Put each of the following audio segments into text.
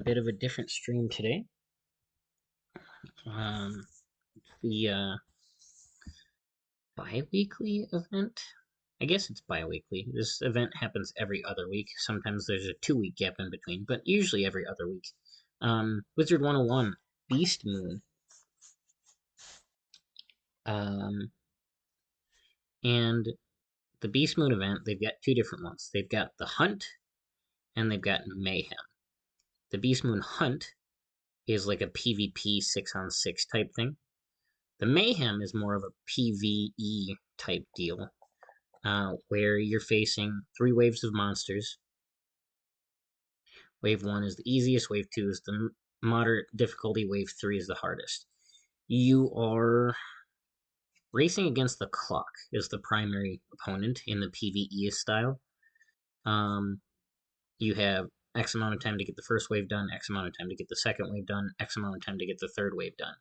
A bit of a different stream today. The bi-weekly event. I guess it's bi-weekly. This event happens every other week. Sometimes there's a 2-week gap in between, but usually every other week. Wizard 101, Beastmoon. And the Beastmoon event, they've got two different ones. They've got the Hunt, and they've got Mayhem. The Beastmoon Hunt is like a PvP 6-on-6 type thing. The Mayhem is more of a PvE type deal, where you're facing 3 waves of monsters. Wave 1 is the easiest, Wave 2 is the moderate difficulty, Wave 3 is the hardest. You are racing against the clock is the primary opponent in the PvE style. You have X amount of time to get the first wave done, X amount of time to get the second wave done, X amount of time to get the third wave done.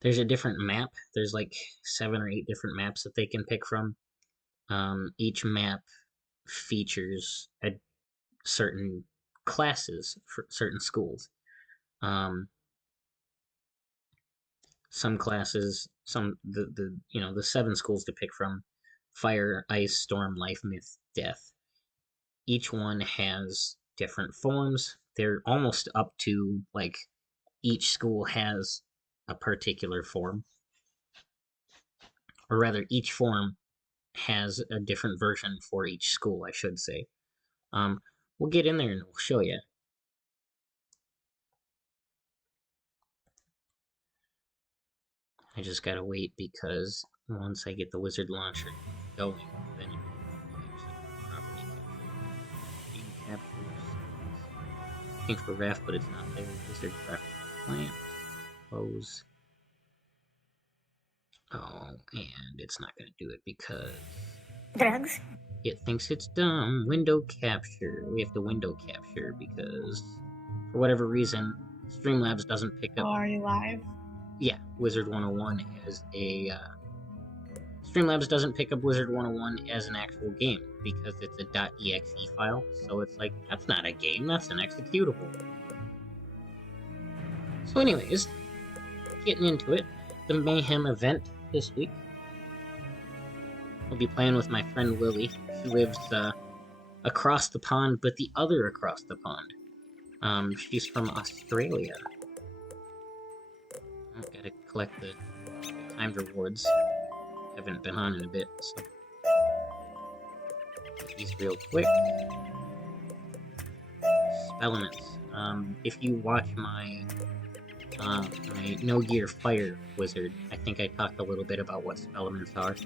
There's a different map. There's like 7 or 8 different maps that they can pick from. Each map features certain classes for certain schools. Some classes, the 7 schools to pick from: fire, ice, storm, life, myth, death. Each one has different forms. They're almost up to like each school has a particular form, or rather, each form has a different version for each school, I should say. We'll get in there and we'll show you. I just gotta wait because once I get the wizard launcher going, then it will actually properly capture. Looking for Ref, but it's not there. Wizard Ref plant. Close. Oh, and it's not gonna do it because drugs. It thinks it's dumb. Window capture. We have to window capture because for whatever reason, Streamlabs doesn't pick up. Oh, are you live? Yeah, Wizard 101 as a Streamlabs doesn't pick up Wizard 101 as an actual game because it's a .exe file. So it's like, that's not a game, that's an executable. So anyways, getting into it, the Mayhem event this week. I'll be playing with my friend Lily. She lives across the pond, but the other across the pond. She's from Australia. I've got to collect the timed rewards. Haven't been on in a bit, so these real quick. Spellements. If you watch my my No Gear Fire Wizard, I think I talked a little bit about what spellements are.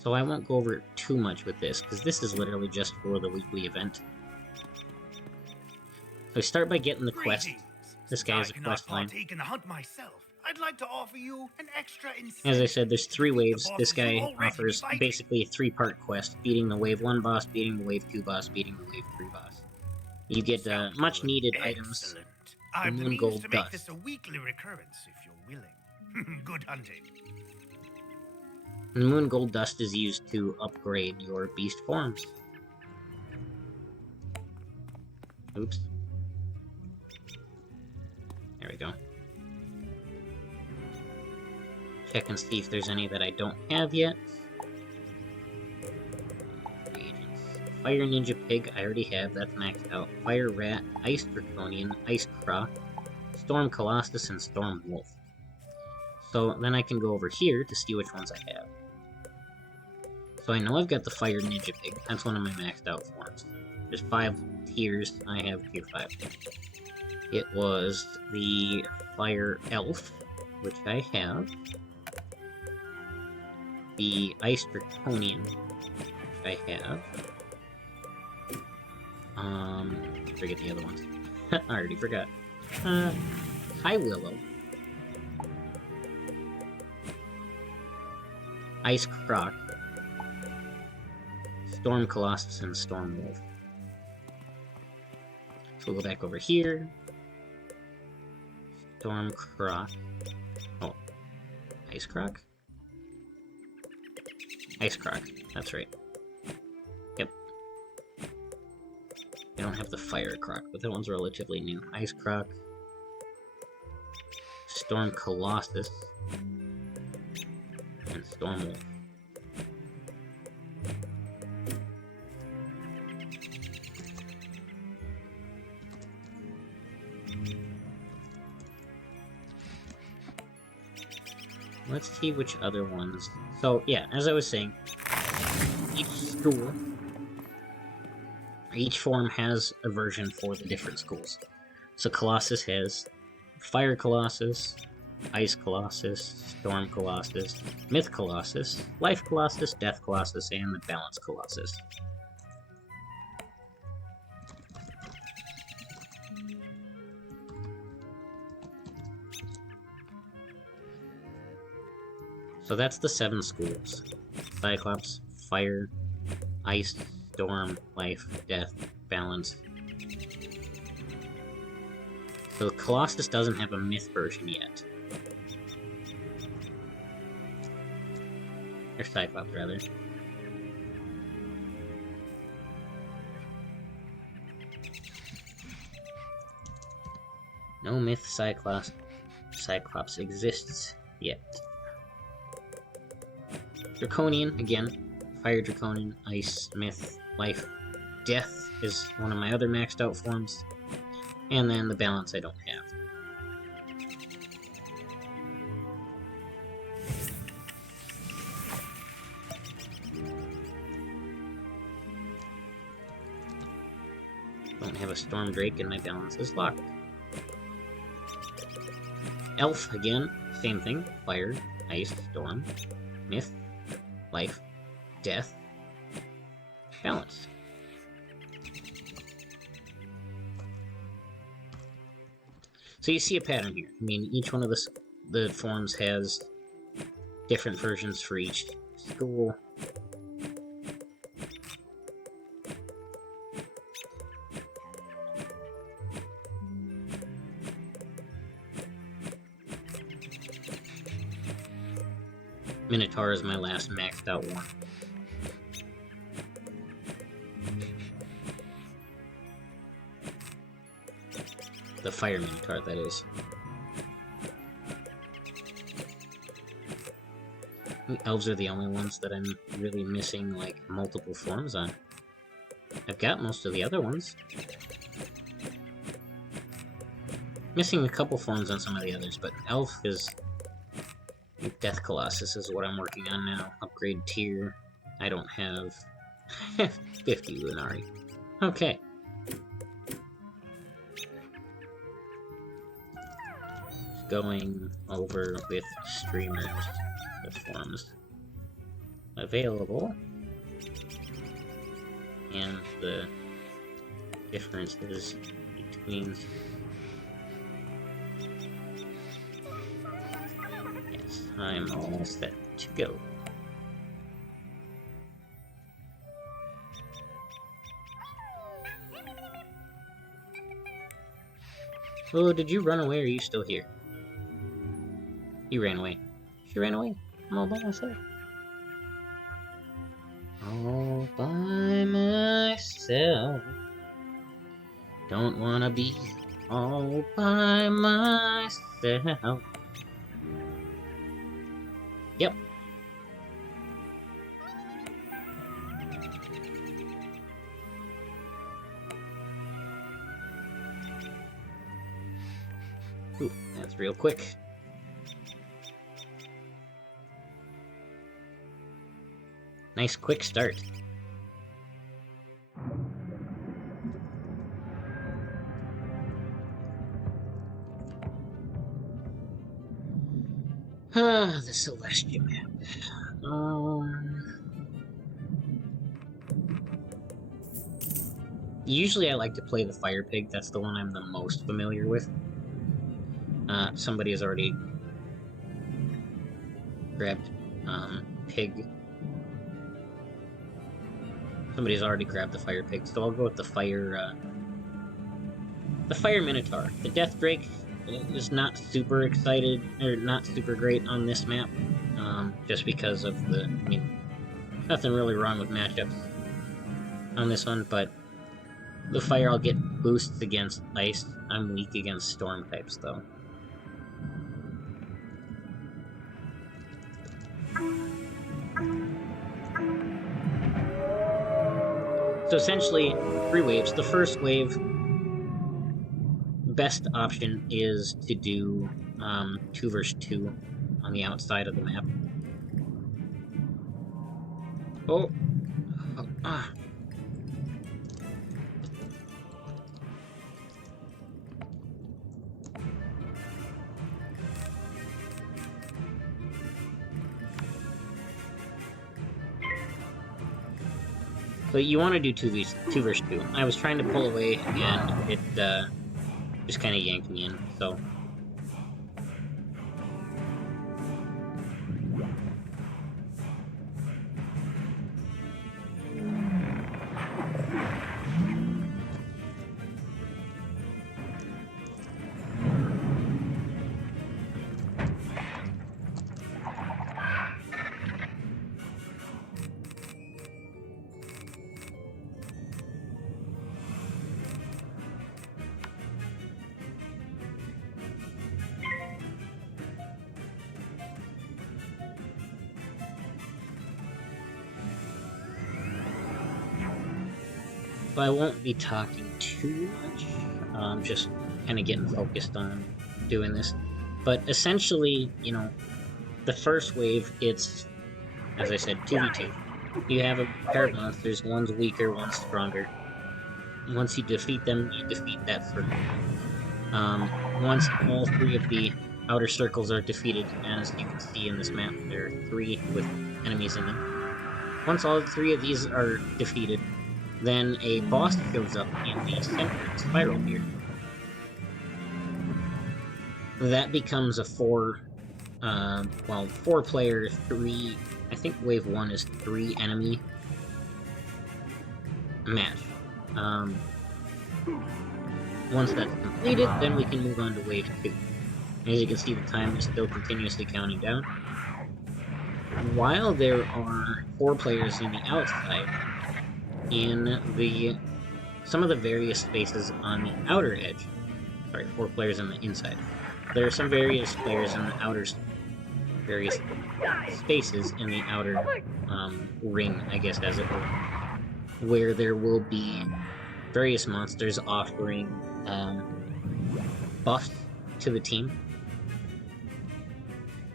So I won't go over it too much with this, because this is literally just for the weekly event. So I start by getting the quest. This guy has a quest line. I'd like to offer you an extra incentive. As I said, there's 3 waves. This guy offers basically a 3-part quest: beating the Wave 1 boss, beating the Wave 2 boss, beating the Wave 3 boss. You get much needed items. The Moon Gold to Dust. make this a weekly recurrence if you're willing. Good hunting. The Moon Gold Dust is used to upgrade your beast forms. Oops. There we go. Check and see if there's any that I don't have yet. Reagents. Fire Ninja Pig, I already have, that's maxed out. Fire Rat, Ice Draconian, Ice Croc, Storm Colossus, and Storm Wolf. So then I can go over here to see which ones I have. So I know I've got the Fire Ninja Pig. That's one of my maxed out forms. There's 5 tiers. I have tier 5. It was the Fire Elf, which I have. The Ice Draconian, which I have. Forget the other ones. I already forgot. High Willow. Ice Croc. Storm Colossus and Storm Wolf. So we'll go back over here. Storm Croc. Oh. Ice Croc? Ice Croc, that's right. Yep. I don't have the Fire Croc, but that one's relatively new. Ice Croc, Storm Colossus, and Storm Wolf. Let's see which other ones. So, yeah, as I was saying, each school, each form has a version for the different schools. So Colossus has Fire Colossus, Ice Colossus, Storm Colossus, Myth Colossus, Life Colossus, Death Colossus, and the Balance Colossus. So that's the 7 schools. Cyclops, Fire, Ice, Storm, Life, Death, Balance. So Colossus doesn't have a Myth version yet. Or Cyclops, rather. No Myth Cyclops exists yet. Draconian, again. Fire Draconian, Ice, Myth, Life, Death is one of my other maxed out forms. And then the Balance I don't have. Don't have a Storm Drake and my Balance is locked. Elf, again, same thing. Fire, Ice, Storm, Myth, Life, Death, Balance. So you see a pattern here. I mean, each one of the forms has different versions for each school. Minotaur is my last maxed out one. The Fire Minotaur, that is. Elves are the only ones that I'm really missing, like, multiple forms on. I've got most of the other ones. Missing a couple forms on some of the others, but Elf is... Death Colossus is what I'm working on now. Upgrade tier. I don't have 50 Lunari. Okay. Going over with streamers, the forms available, and the differences between. Yes, I'm all set to go. Oh, did you run away or are you still here? You ran away. She ran away. I'm all by myself. All by myself. Don't wanna be all by myself. Yep. Ooh, that's real quick. Nice quick start. Ah, the Celestia map. Usually I like to play the Fire Pig, that's the one I'm the most familiar with. Somebody has already grabbed, Pig. Somebody's already grabbed the Fire Pig, so I'll go with the Fire Minotaur. The Death Drake is not super excited, or not super great on this map, just because of the, I mean, nothing really wrong with matchups on this one, but The fire, I'll get boosts against ice. I'm weak against storm types, though. So essentially, 3 waves. The first wave, best option is to do 2 versus 2 on the outside of the map. Oh. So you want to do 2 versus 2. I was trying to pull away, and it just kind of yanked me in, so... But I won't be talking too much, just kind of getting focused on doing this. But essentially, you know, the first wave, it's, as I said, 2v2. You have a pair of monsters, one's weaker, one's stronger. Once you defeat them, you defeat that circle. Once all 3 of the outer circles are defeated, as you can see in this map, there are 3 with enemies in them. Once all 3 of these are defeated, then a boss shows up in the center spiral here. That becomes a 4-player, 3... I think wave 1 is 3 enemy match. Once that's completed, then we can move on to wave 2. As you can see, the time is still continuously counting down. While there are 4 players in the outside, in some of the various spaces on the outer edge, 4 players on the inside. There are some various players in the outer, various spaces in the outer ring, I guess, as it were, where there will be various monsters offering buffs to the team.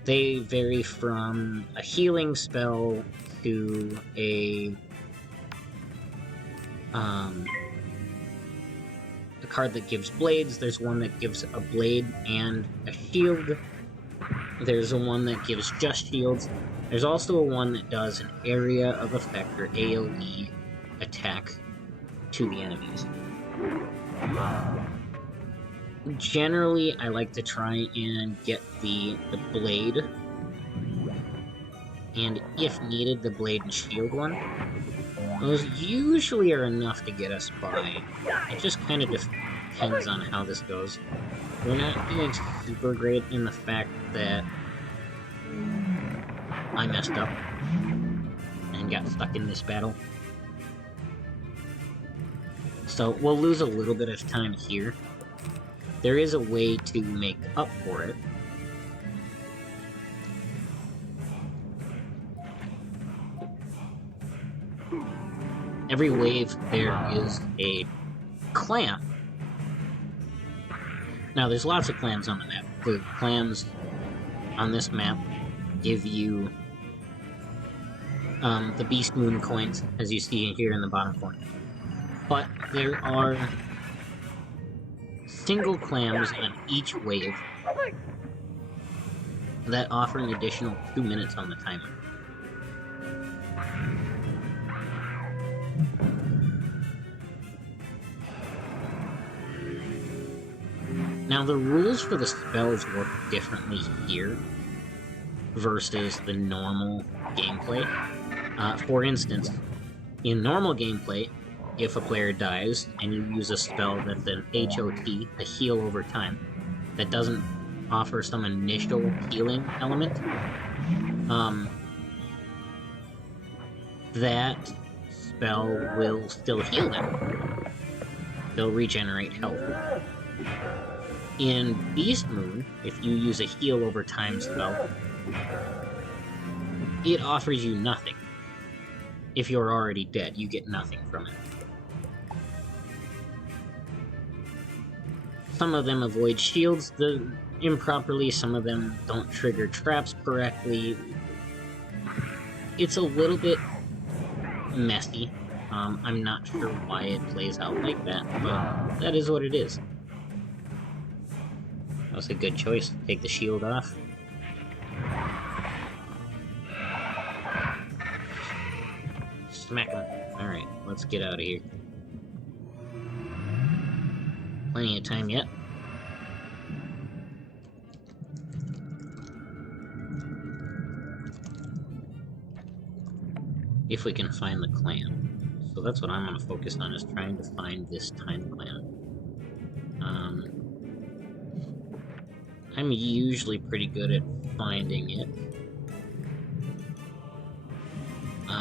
They vary from a healing spell to a card that gives blades. There's one that gives a blade and a shield. There's a one that gives just shields. There's also a one that does an area of effect, or AoE, attack to the enemies. Generally, I like to try and get the blade, and if needed, the blade and shield one. Those usually are enough to get us by. It just kind of depends on how this goes. We're not doing super great in the fact that I messed up and got stuck in this battle. So we'll lose a little bit of time here. There is a way to make up for it. Every wave, there is a clam. Now, there's lots of clams on the map. The clams on this map give you the Beastmoon coins, as you see here in the bottom corner. But there are single clams on each wave that offer an additional 2 minutes on the timer. Now, the rules for the spells work differently here versus the normal gameplay. For instance, in normal gameplay, if a player dies and you use a spell that's an HOT, a heal over time, that doesn't offer some initial healing element, that spell will still heal them. they'll regenerate health. In Beastmoon, if you use a heal over time spell, it offers you nothing. If you're already dead, you get nothing from it. Some of them avoid shields improperly, some of them don't trigger traps correctly. It's a little bit messy. I'm not sure why it plays out like that, but that is what it is. That was a good choice. Take the shield off. Smack him. Alright, let's get out of here. Plenty of time yet. If we can find the clan. So that's what I'm going to focus on, is trying to find this time clan. I'm usually pretty good at finding it.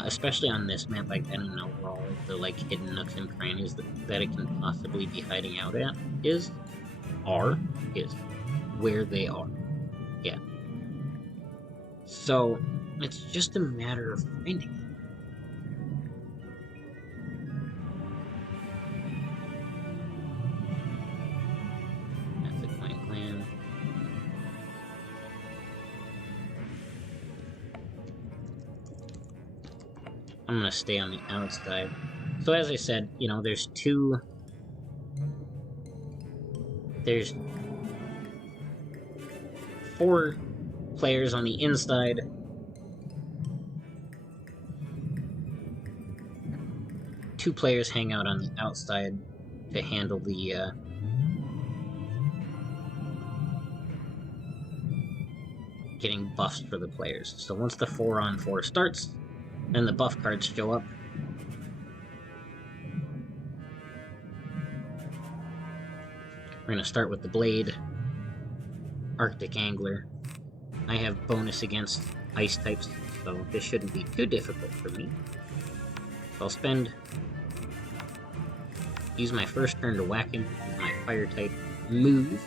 Especially on this map, I don't know where all the like hidden nooks and crannies that it can possibly be hiding out at is where they are. Yeah. So it's just a matter of finding it. That's a clan. I'm gonna stay on the outside. So as I said, you know, there's 4 players on the inside. Two players hang out on the outside to handle the getting buffs for the players. So once the 4-on-4 starts, and the buff cards show up, we're going to start with the Blade, Arctic Angler. I have bonus against ice types, so this shouldn't be too difficult for me. So I'll use my first turn to whack him with my fire type move.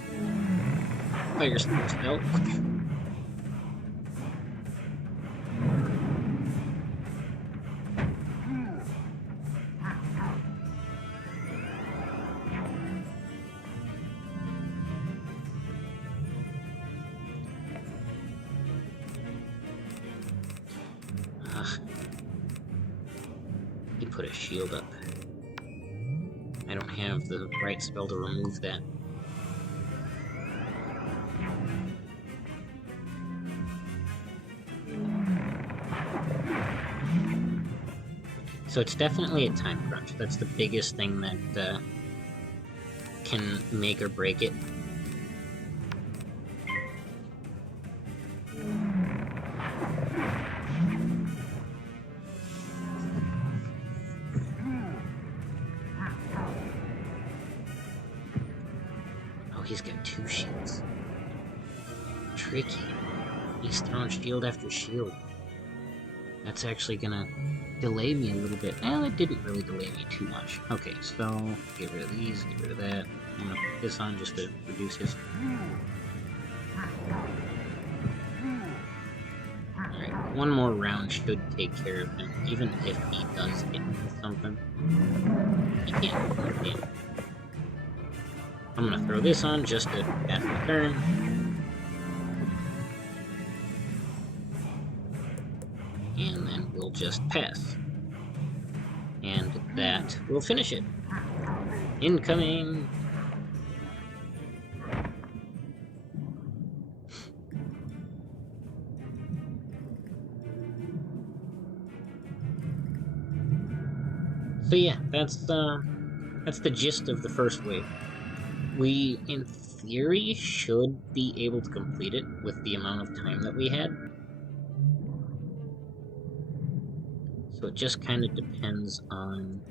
Fire spell. He put a shield up. I don't have the right spell to remove that. So it's definitely a time crunch. That's the biggest thing that can make or break it. He's got 2 shields. Tricky. He's throwing shield after shield. That's actually gonna delay me a little bit. Well, it didn't really delay me too much. Okay, so get rid of these, get rid of that. I'm gonna put this on just to reduce his... Alright, one more round should take care of him, even if he does hit me with something. He can't do damage. I'm gonna throw this on just to pass the turn. And then we'll just pass. And that will finish it. Incoming! So yeah, that's the gist of the first wave. We, in theory, should be able to complete it with the amount of time that we had. So it just kind of depends on...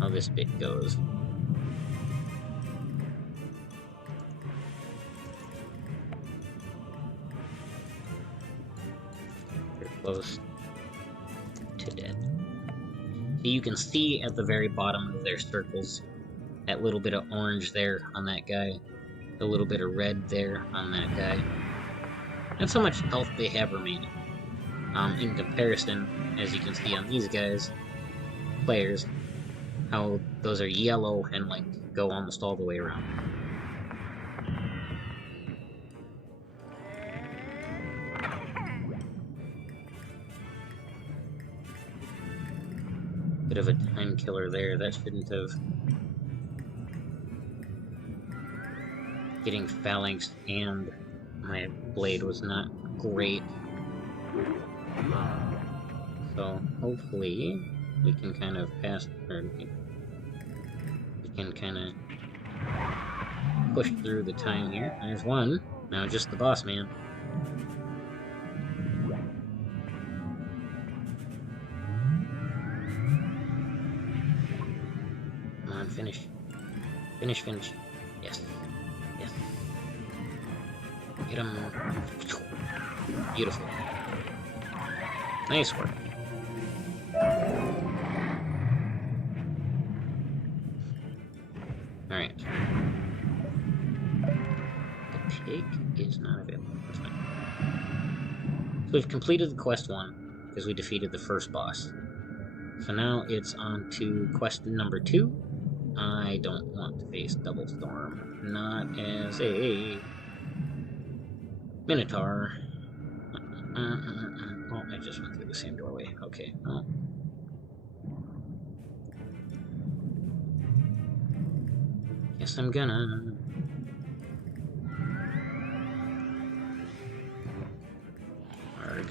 how this bit goes. close to dead. So you can see at the very bottom of their circles that little bit of orange there on that guy, a little bit of red there on that guy. That's how much health they have remaining. In comparison, as you can see on these guys, players, how those are yellow and like go almost all the way around. Bit of a time killer there, that shouldn't have. Getting phalanx and my blade was not great. So hopefully we can kind of pass, or we can kind of push through the time here. There's one. Now just the boss man. Come on, finish. Finish, finish. Yes. Yes. Get him. Beautiful. Nice work. Alright. The pig is not available. That's fine. So we've completed the quest 1, because we defeated the first boss. So now it's on to quest number 2. I don't want to face Double Storm. Not as a Minotaur. Oh, I just went through the same doorway. Okay, well. Guess I'm gonna. Arg.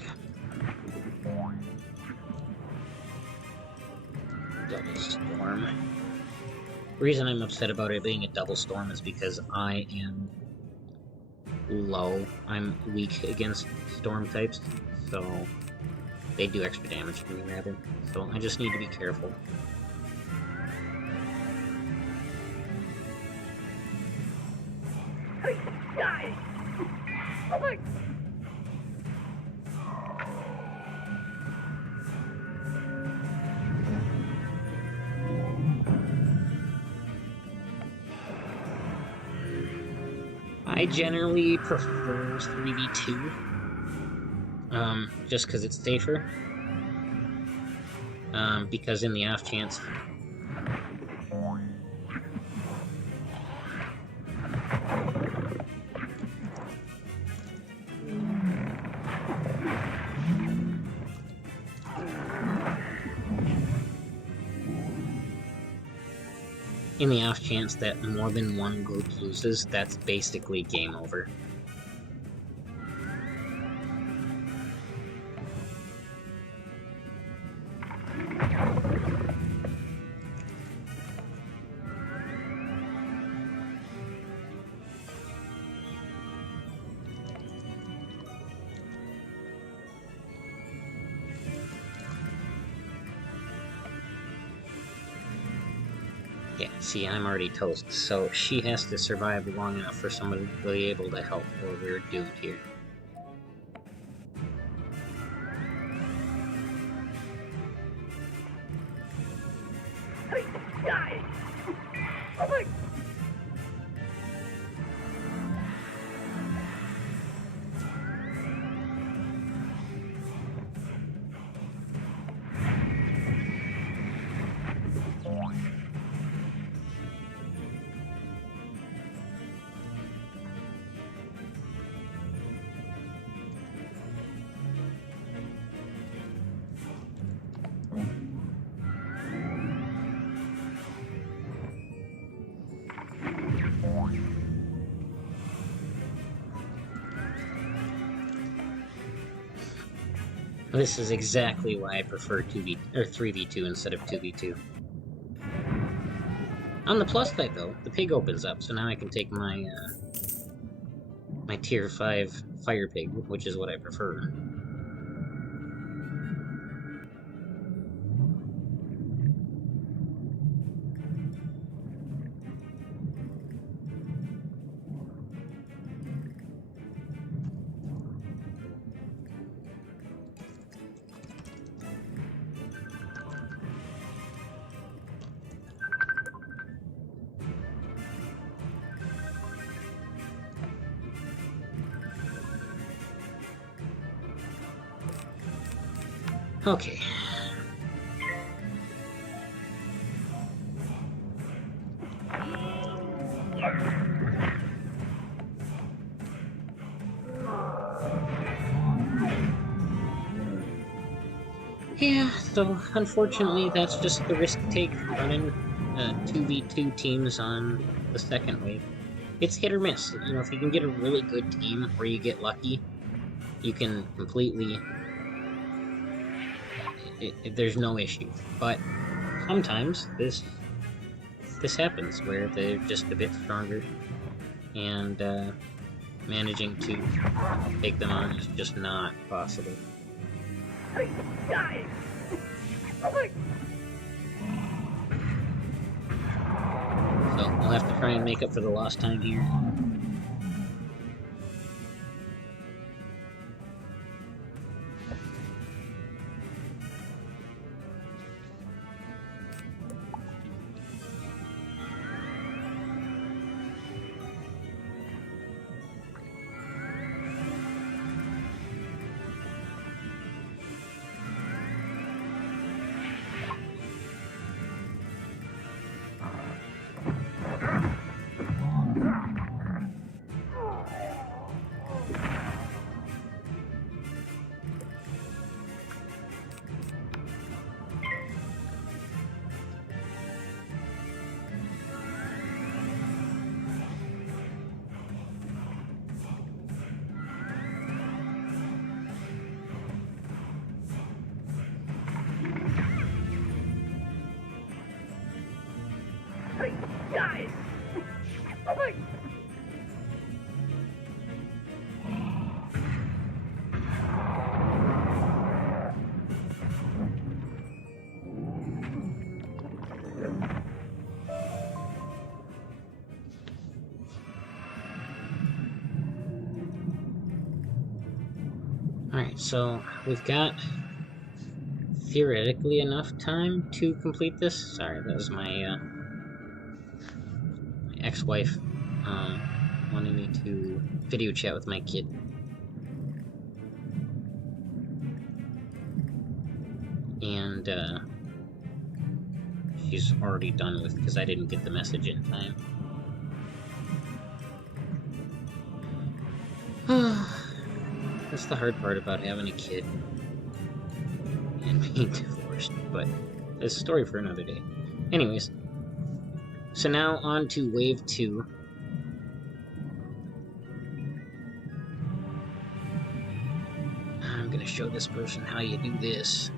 Double Storm. The reason I'm upset about it being a double storm is because I am low. I'm weak against storm types, so they do extra damage to me, rather. So I just need to be careful. I generally prefer 3v2, just because it's safer. Because in the off chance... In the off chance that more than one group loses, that's basically game over. Yeah, see, I'm already toast, so she has to survive long enough for someone to be able to help, or we're doomed here. This is exactly why I prefer 3v2 instead of 2v2. On the plus side, though, the pig opens up, so now I can take my my tier 5 fire pig, which is what I prefer. Okay. Yeah, so unfortunately that's just the risk you take running 2v2 teams on the second wave. It's hit or miss. You know, if you can get a really good team where you get lucky, you can completely... there's no issue. But sometimes this happens where they're just a bit stronger, and managing to take them on is just not possible. So I'll have to try and make up for the lost time here. Alright, so we've got theoretically enough time to complete this. Sorry, that was my ex-wife wanting me to video chat with my kid. And she's already done with because I didn't get the message in time. That's the hard part about having a kid and being divorced, but it's a story for another day. Anyways, so now on to Wave 2. I'm gonna show this person how you do this.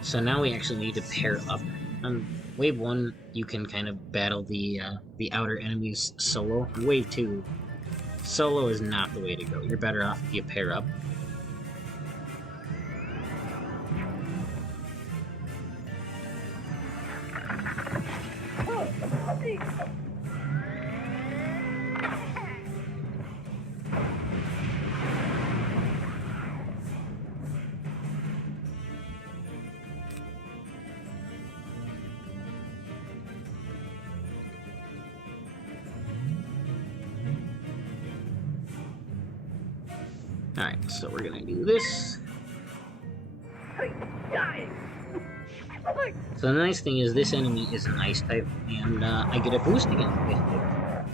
So now we actually need to pair up. On Wave 1, you can kind of battle the outer enemies solo. Wave 2, solo is not the way to go. You're better off if you pair up. Alright, so we're gonna do this. So the nice thing is this enemy is an ice type, and I get a boost against ice type.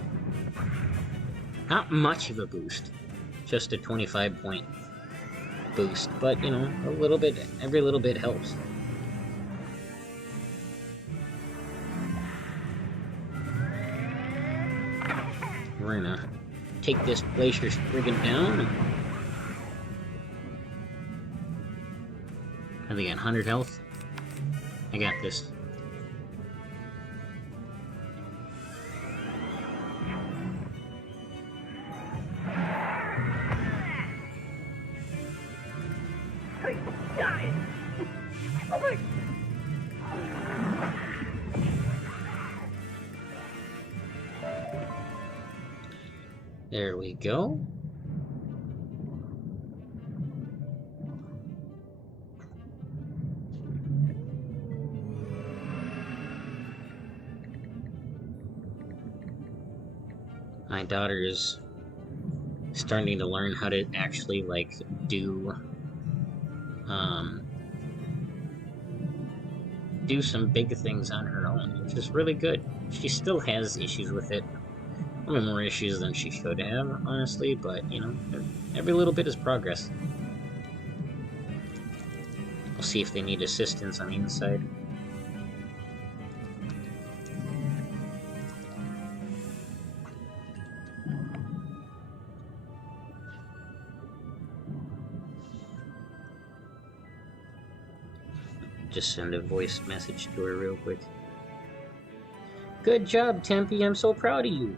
Not much of a boost, just a 25-point boost, but you know, a little bit, every little bit helps. We're gonna take this glacier friggin' down. I think at 100 health. I got this. There we go. My daughter is starting to learn how to actually, like, do do some big things on her own, which is really good. She still has issues with it. I mean, more issues than she should have, honestly, but, you know, every little bit is progress. We'll see if they need assistance on the inside. Just send a voice message to her real quick. Good job, Tempe. I'm so proud of you.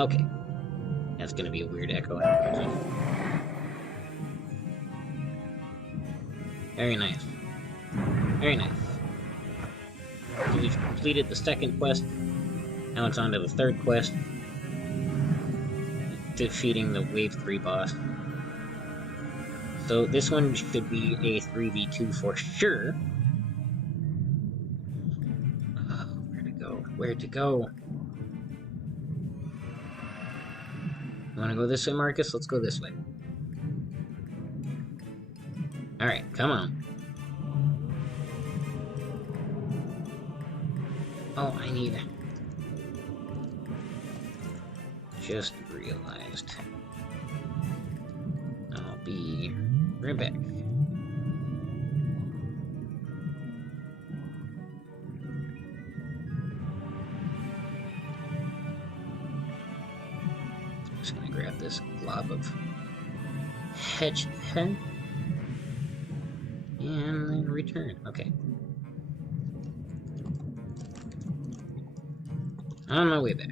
Okay. That's gonna be a weird echo. Very nice. Very nice. So we've completed the second quest. Now it's on to the third quest. Defeating the Wave 3 boss. So this one should be a 3v2 for sure. Where to go? Where to go? You wanna go this way, Marcus? Let's go this way. Alright, come on. Oh, I need... Just realized. I'll be right back. I'm just gonna grab this glob of hedge pen and then return. Okay. On my way back.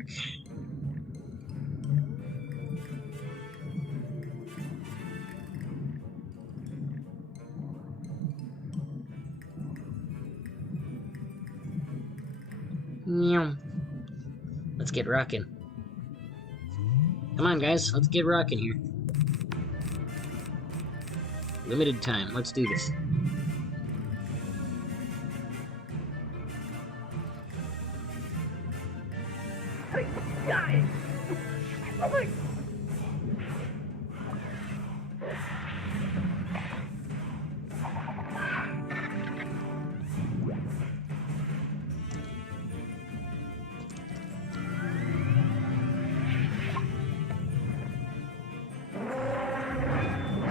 Let's get rocking. Come on, guys. Let's get rocking here. Limited time. Let's do this.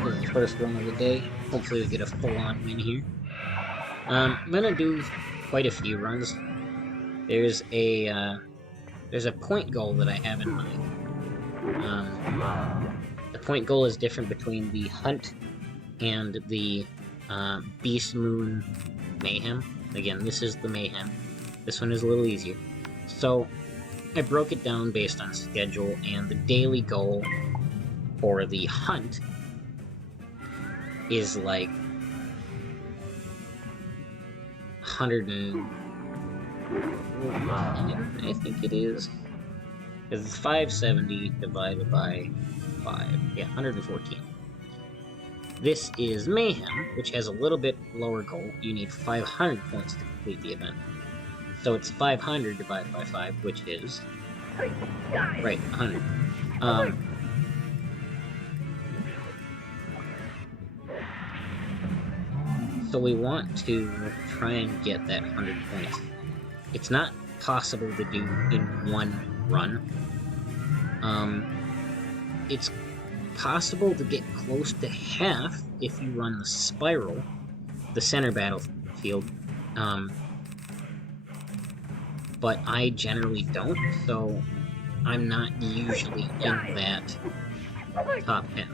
This is the first run of the day. Hopefully we get a full-on win here. I'm gonna do quite a few runs. There's a point goal that I have in mind. The point goal is different between the Hunt and the Beastmoon Mayhem. Again, this is the Mayhem. This one is a little easier. So, I broke it down based on schedule, and the daily goal for the Hunt is like 100 and... I think it is. Because it's 570 divided by 5. Yeah, 114. This is Mayhem, which has a little bit lower goal. You need 500 points to complete the event. So it's 500 divided by 5, which is... Right, 100. So we want to try and get that 100 points. It's not possible to do in one run. It's possible to get close to half if you run the spiral, the center battlefield, but I generally don't, so I'm not usually in that top half.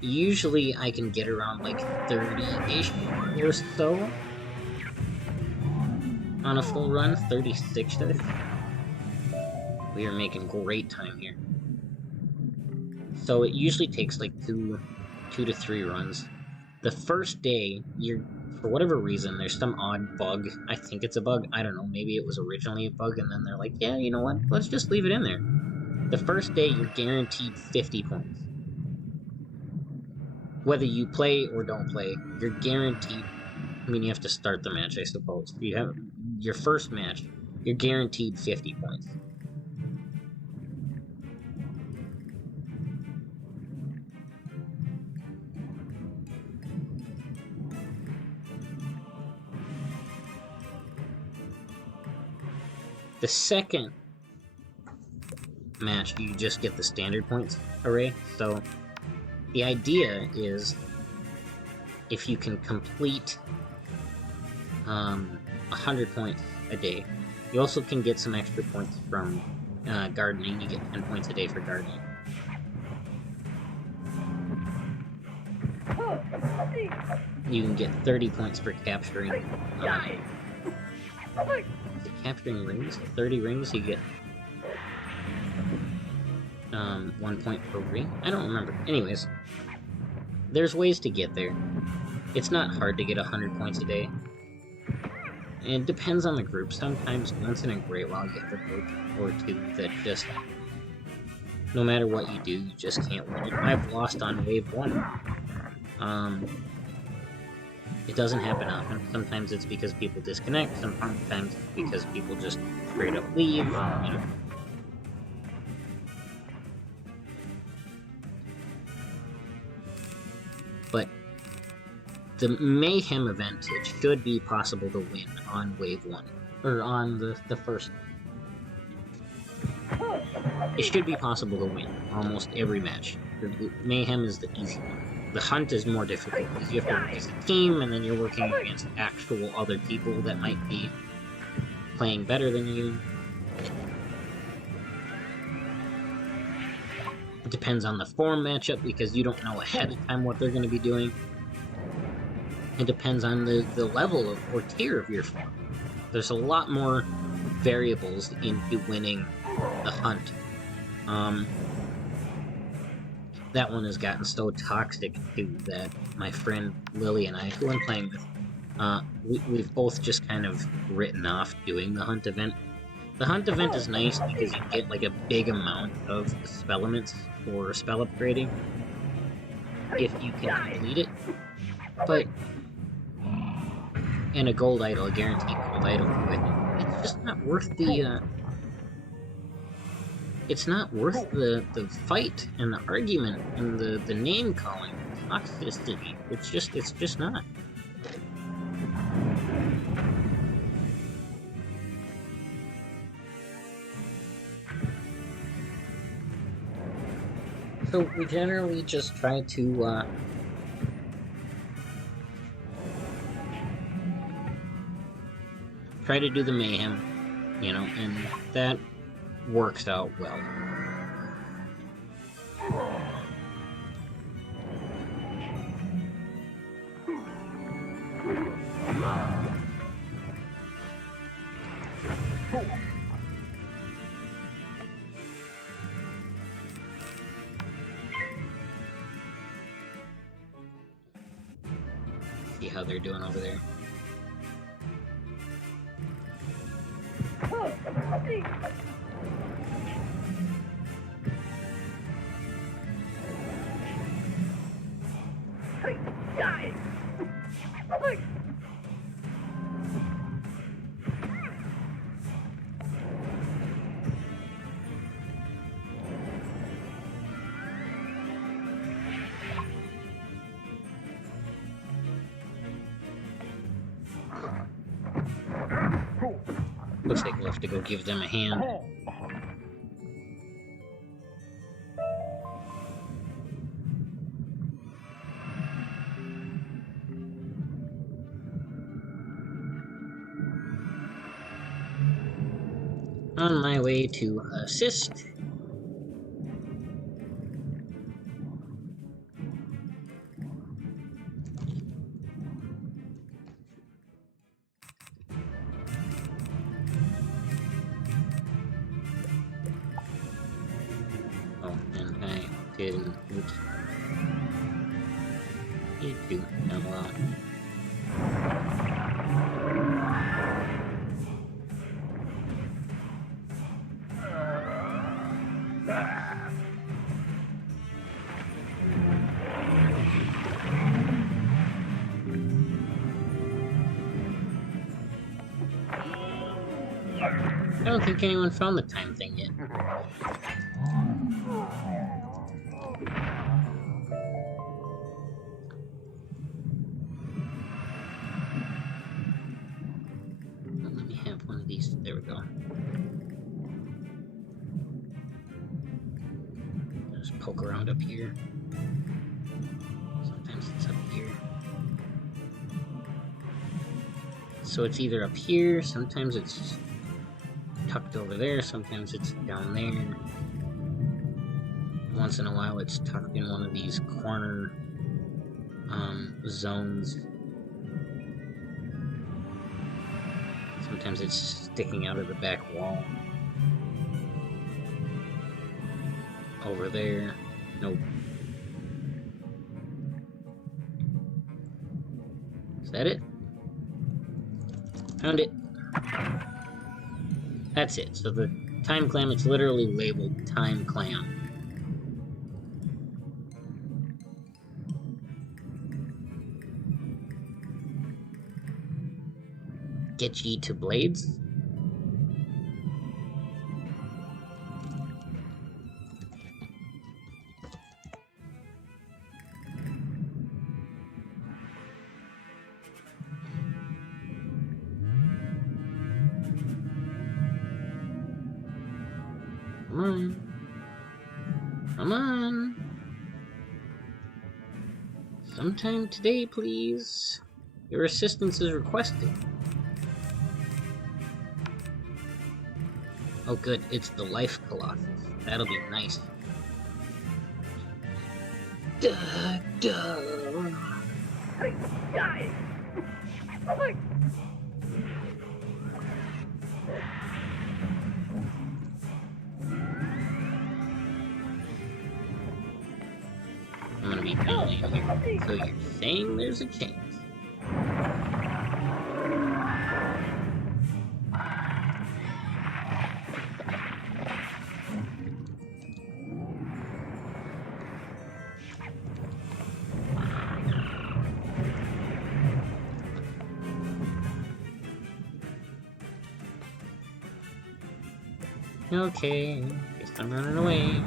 Usually I can get around like 30-ish or so on a full run, 36-ish. We are making great time here. So it usually takes like two to three runs. The first day, for whatever reason, there's some odd bug. I think it's a bug. I don't know. Maybe it was originally a bug, and then they're like, yeah, you know what? Let's just leave it in there. The first day, you're guaranteed 50 points. Whether you play or don't play, you're guaranteed. I mean, you have to start the match, I suppose. You have your first match, you're guaranteed 50 points. The second match, you just get the standard points array. So the idea is if you can complete 100 points a day, you also can get some extra points from gardening. You get 10 points a day for gardening. You can get 30 points for capturing capturing rings. 30 rings, you get 1 point per ring. I don't remember. Anyways, there's ways to get there. It's not hard to get 100 points a day. It depends on the group. Sometimes, once in a great while, you have a group or two that just, no matter what you do, you just can't win it. I've lost on wave 1. It doesn't happen often. Sometimes it's because people disconnect, sometimes it's because people just straight up leave, you know. But the Mayhem event, it should be possible to win on wave 1. Or on the first. It should be possible to win almost every match. The Mayhem is the easy one. The hunt is more difficult because you have to work as a team, and then you're working against actual other people that might be playing better than you. It depends on the form matchup because you don't know ahead of time what they're going to be doing. It depends on the level of, or tier of your form. There's a lot more variables into winning the hunt. That one has gotten so toxic too that my friend Lily and I, who I'm playing with, we've both just kind of written off doing the hunt event. The hunt event is nice because you get like a big amount of spell elements for spell upgrading if you can complete it, but and a gold idol, a guaranteed gold idol with it. It's just not worth the it's not worth the fight and the argument and the name calling, toxicity. It's just not. So we generally just try to do the Mayhem, you know, and that works out well. See how they're doing over there. Looks like we'll have to go give them a hand. On my way to assist. didn't. Oops. You do. Oh well. I don't think anyone found the time thing yet. Let me have one of these. There we go. Just poke around up here. Sometimes it's up here. So it's either up here, sometimes it's tucked over there, sometimes it's down there. Once in a while it's tucked in one of these corner zones. Sometimes it's sticking out of the back wall. Over there. Nope. Is that it? Found it. That's it. So the time clam, it's literally labeled time clam. Get ye to blades? Come on. Come on. Sometime today, please. Your assistance is requested. Oh good, it's the Life Colossus. That'll be nice. Duh, duh. I'm gonna be penalty here. So you're saying there's a chance? Okay, guess I'm running away.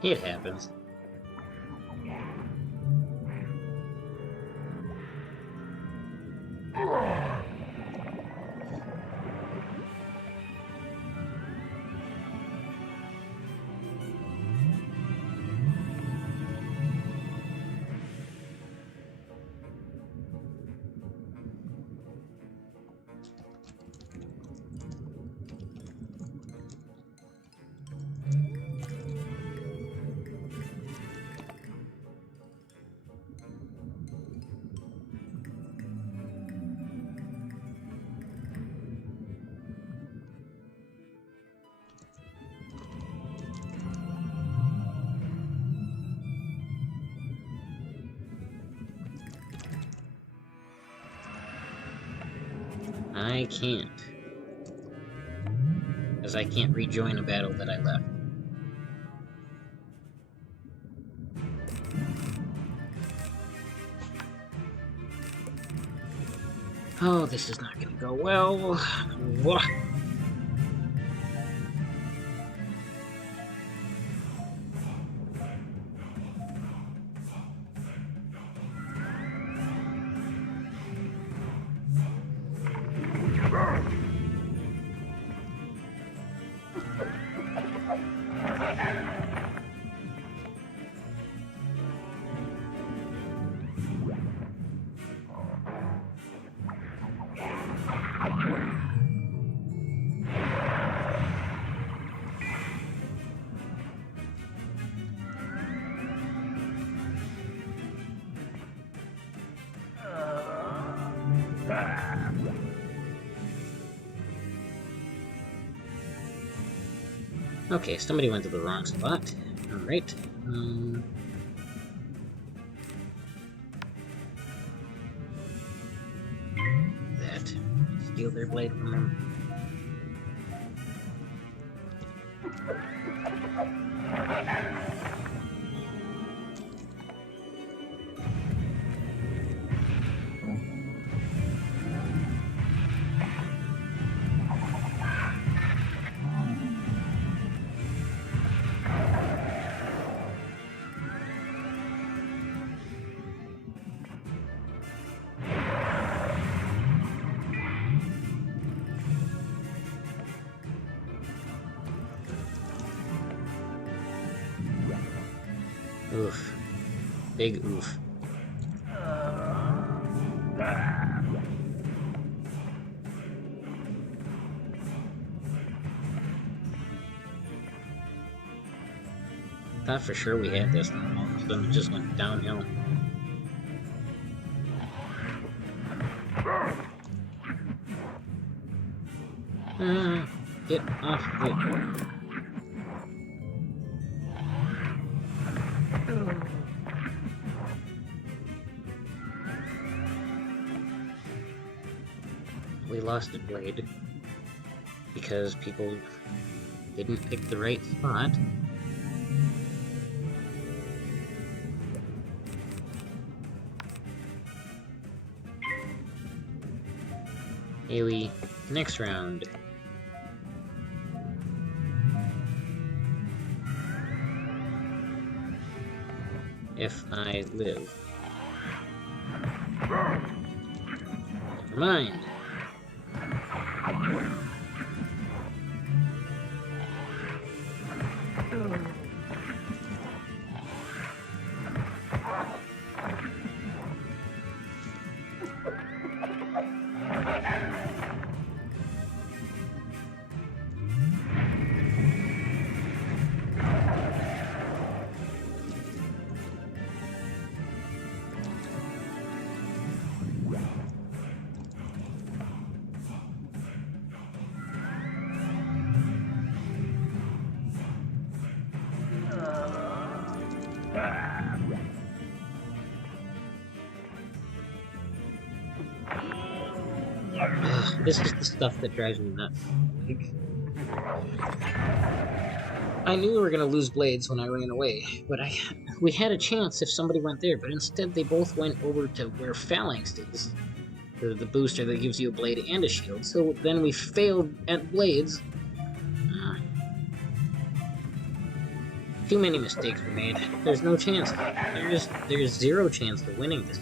It happens. I can't. Because I can't rejoin a battle that I left. Oh, this is not gonna go well. Wah. Okay, somebody went to the wrong spot. Alright. That. Steal their blade from them. Oof. Big oof. Thought for sure we had this, and all of a sudden it just went downhill. Get off of it. We lost a blade because people didn't pick the right spot. AoE, next round. If I live. Never mind. This is the stuff that drives me nuts. Like, I knew we were gonna lose blades when I ran away, but we had a chance if somebody went there, but instead they both went over to where Phalanx is. The booster that gives you a blade and a shield, so then we failed at blades. Too many mistakes were made. There's no chance. There's zero chance of winning this.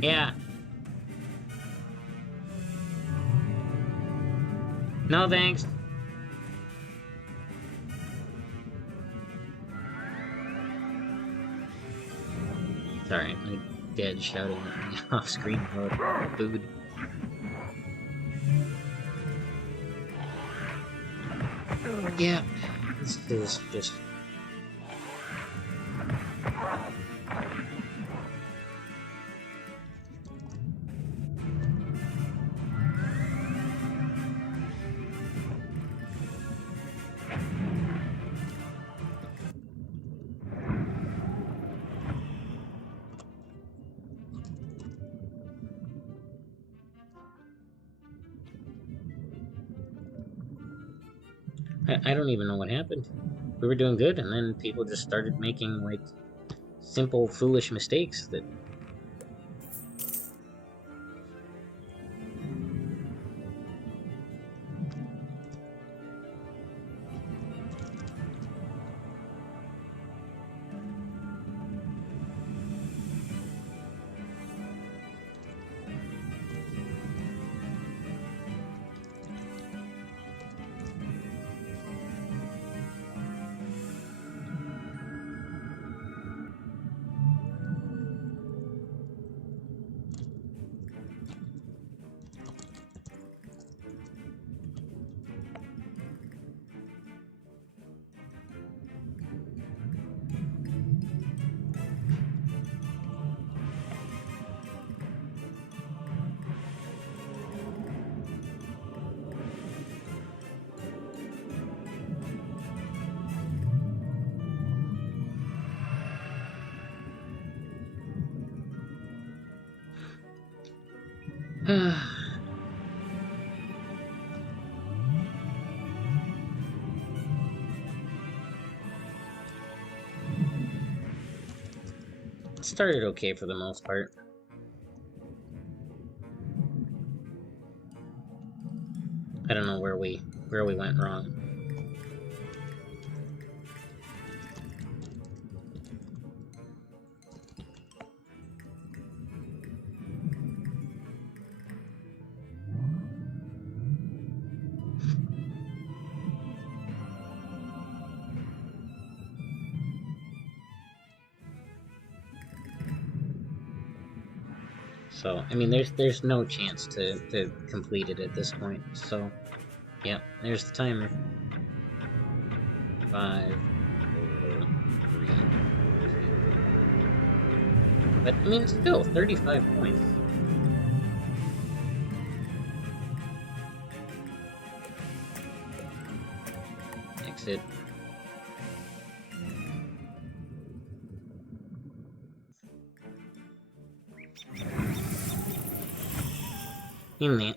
Yeah. No thanks. Sorry, my dad shouting at me off screen mode. Food. Yeah, this is just... I don't even know what happened. We were doing good, and then people just started making, like, simple, foolish mistakes that... It started okay for the most part. I don't know where we went wrong. So, I mean, there's no chance to complete it at this point. So, yeah, there's the timer. 5, 4, 3, 2. But, I mean, still, 35 points. Exit.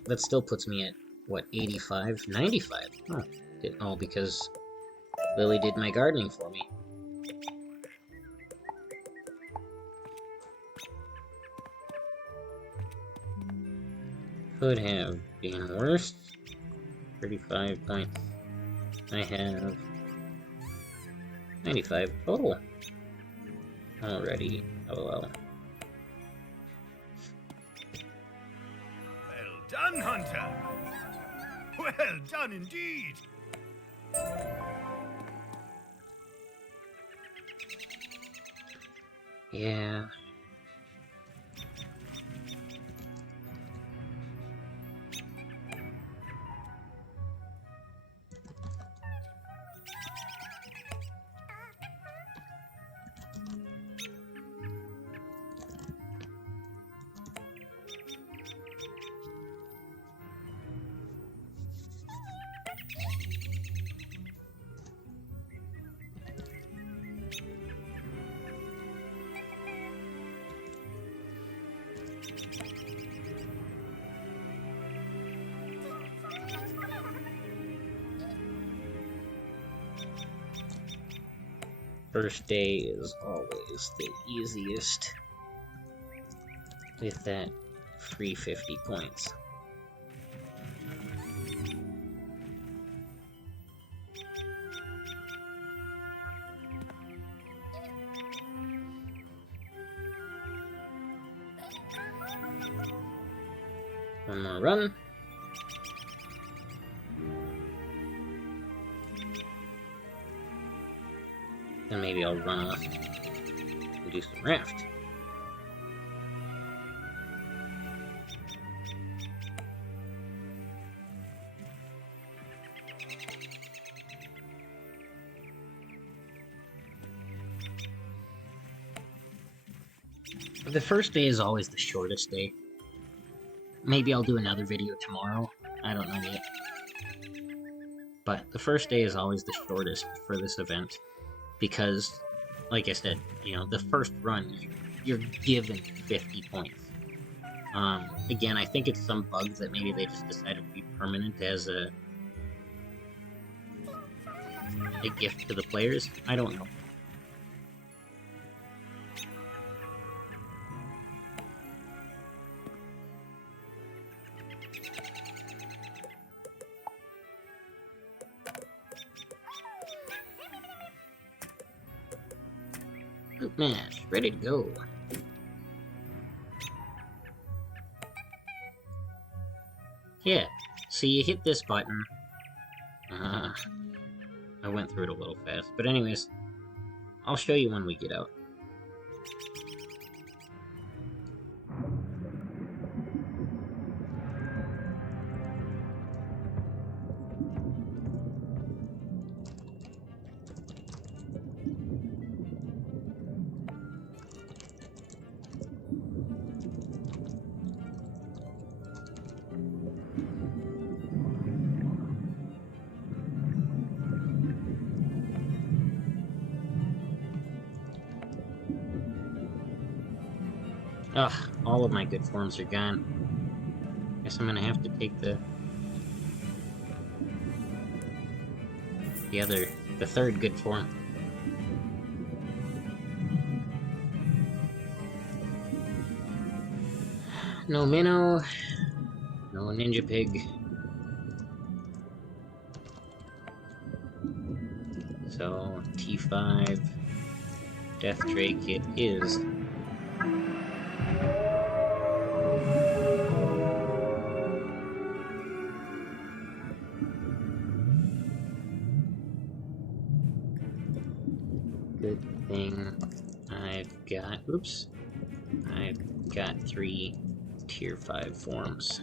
That still puts me at, what, 85? 95? Oh, all because Lily did my gardening for me. Could have been worse. 35 points. I have 95 total already. Oh well. Well done, Hunter. Well done indeed. Yeah. First day is always the easiest with that free 50 points. One more run. Then maybe I'll run off and do some raft. The first day is always the shortest day. Maybe I'll do another video tomorrow. I don't know yet. But the first day is always the shortest for this event. Because, like I said, you know, the first run, you're given 50 points. Again, I think it's some bug that maybe they just decided to be permanent as a gift to the players. I don't know. Group match, ready to go. Yeah, so you hit this button. I went through it a little fast, but anyways, I'll show you when we get out. Ugh, all of my good forms are gone. Guess I'm gonna have to take the third good form. No Minnow, no Ninja Pig. So, T5, Death Drake it is. Good thing I've got 3 Tier 5 forms.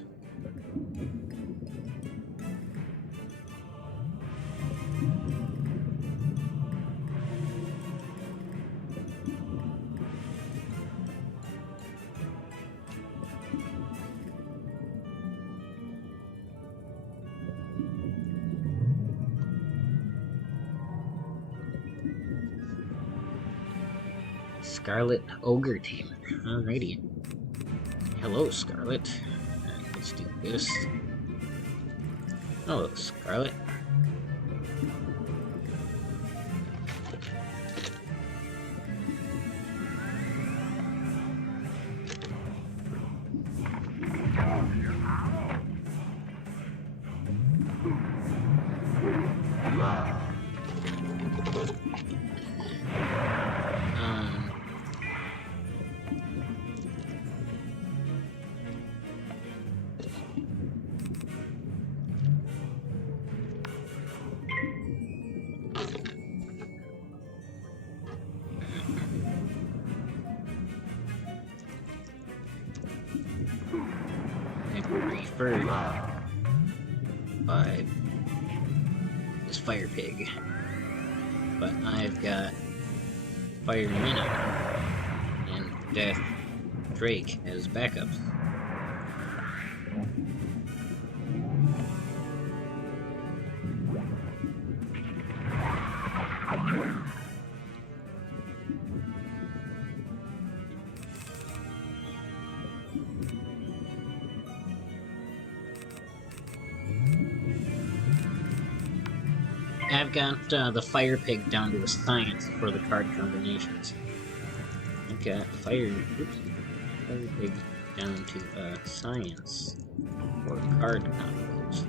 Scarlet Ogre Tamer. Alrighty. Hello, Scarlet. Let's do this. Hello, Scarlet. Preferred by this Fire Pig, but I've got Fire Minnow and Death Drake as backups. I've got the Fire Pig down to a science for the card combinations. I've got Fire Pig down to a science for card combos.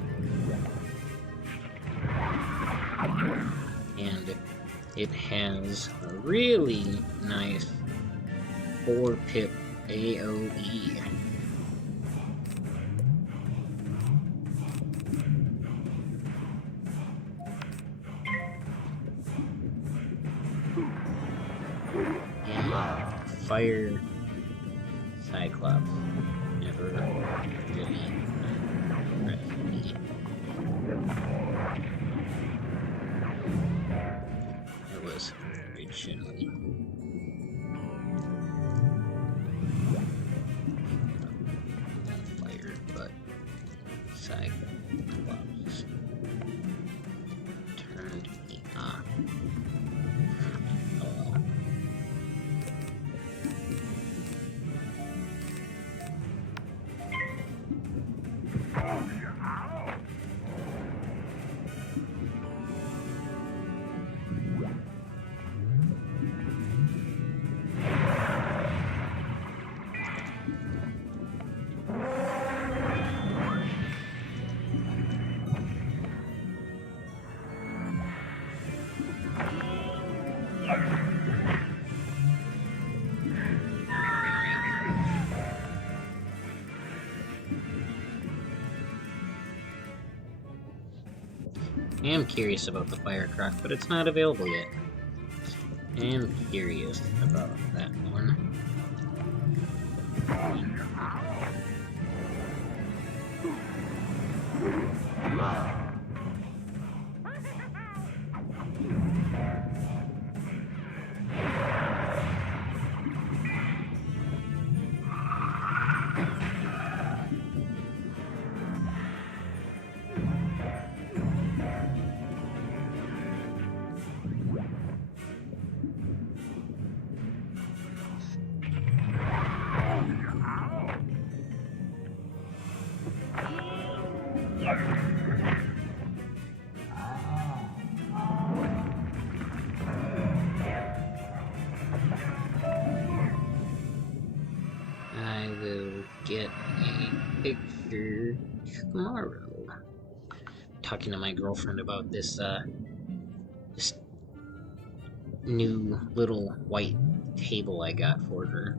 And it has a really nice 4-pip AoE. Fire Cyclops never really impressed me. It was originally. Fire, but Cyclops turned me on. I am curious about the Fire Croc, but it's not available yet. I am curious about that one. get a picture tomorrow. Talking to my girlfriend about this this new little white table I got for her.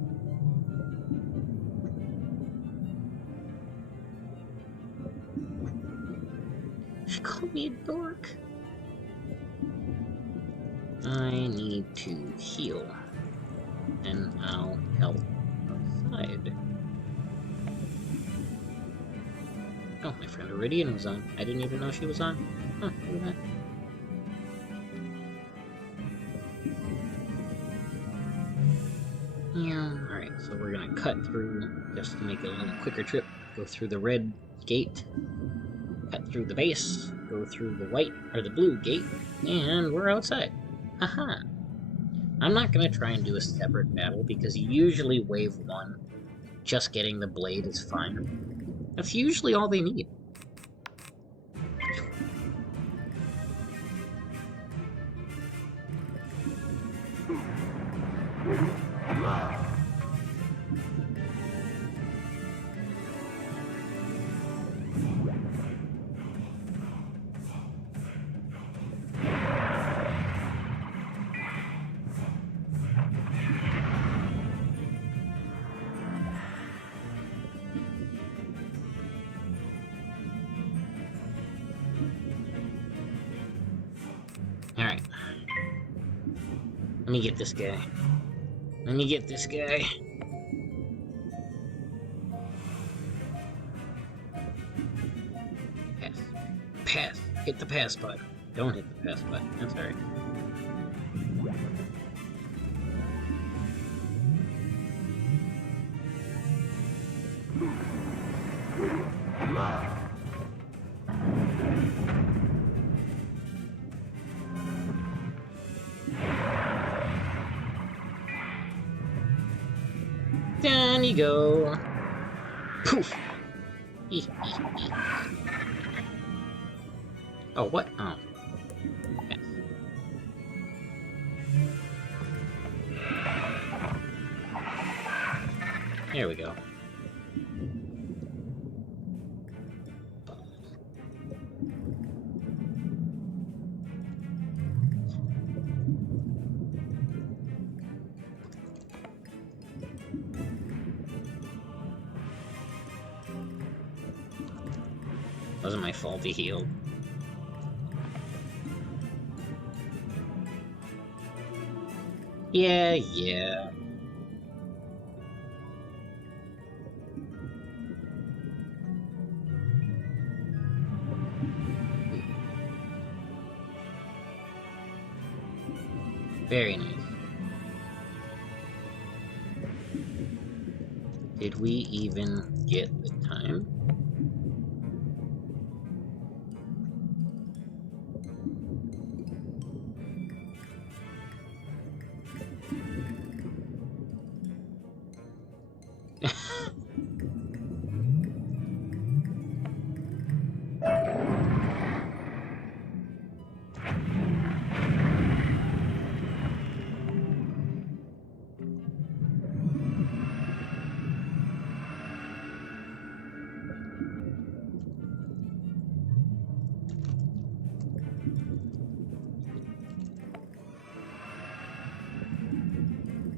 She called me a dork. I need to heal, and I'll help outside. Oh, my friend Iridian was on. I didn't even know she was on. Huh, look at that. Yeah, alright, so we're gonna cut through, just to make it a little quicker trip, go through the red gate, cut through the base, go through the white, or the blue gate, and we're outside. Haha! I'm not gonna try and do a separate battle, because usually wave 1, just getting the blade is fine. That's usually all they need. Alright. Let me get this guy. Let me get this guy. Pass. Pass. Hit the pass button. Don't hit the pass button. That's alright. Down you go. Poof. Oh, what? Oh. Yes. There we go. Wasn't my fault he healed. Yeah. Very nice. Did we even get the time?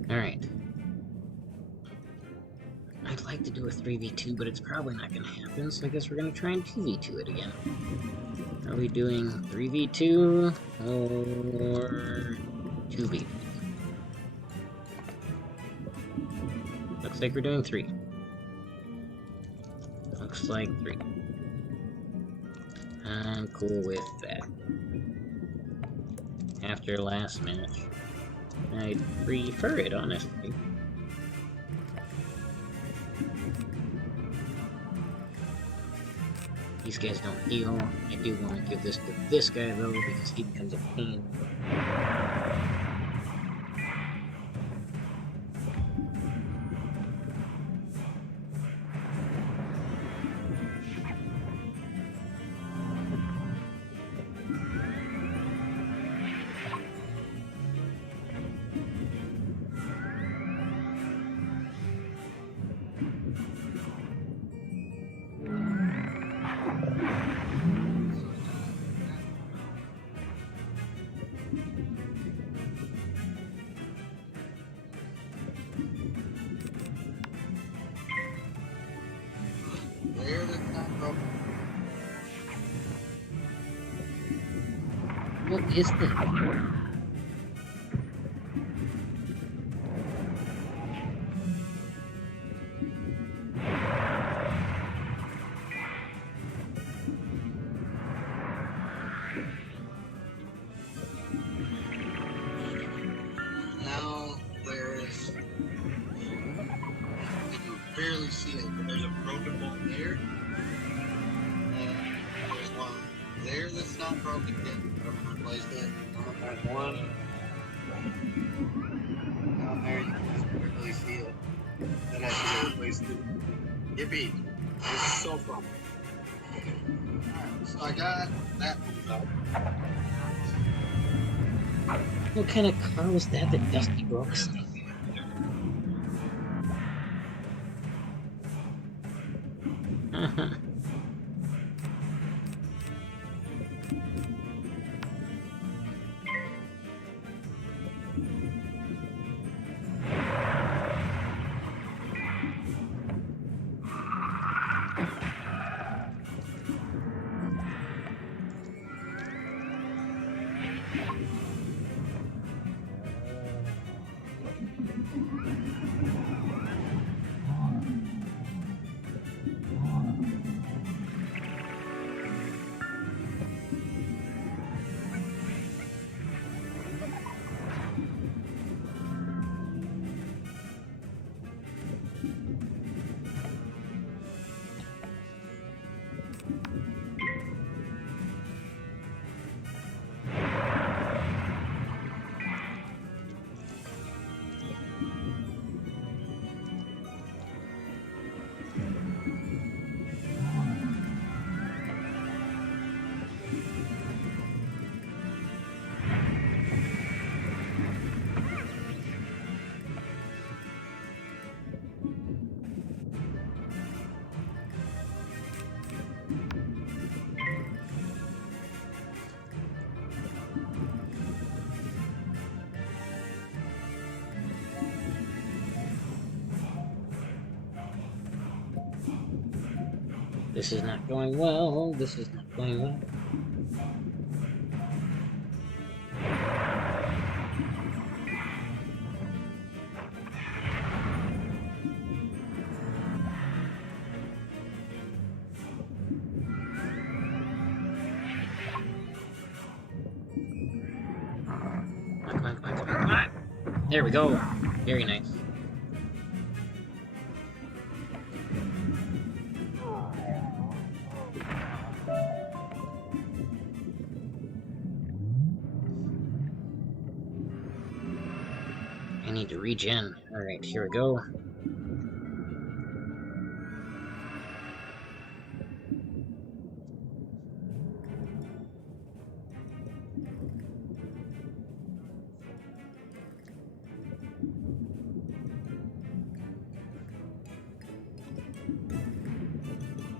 Alright. I'd like to do a 3v2, but it's probably not going to happen, so I guess we're going to try and 2v2 it again. Are we doing 3v2 or 2v2? Looks like we're doing 3. Looks like 3. I'm cool with that. After last match, I'd prefer it, honestly. These guys don't heal. I do want to give this to this guy, though, because he becomes a pain. What is that? Now there's, you can barely see it, but there's a broken one there. And there's one there that's not broken yet. I replaced it. There's one down there, you can just barely see it. Then I should have replaced it. Yippee! This is so fun. Alright, so I got that one out. What kind of car was that that Dusty broke? This is not going well. This is not going well. Come on. There we go. Very nice. I need to regen. Alright, here we go.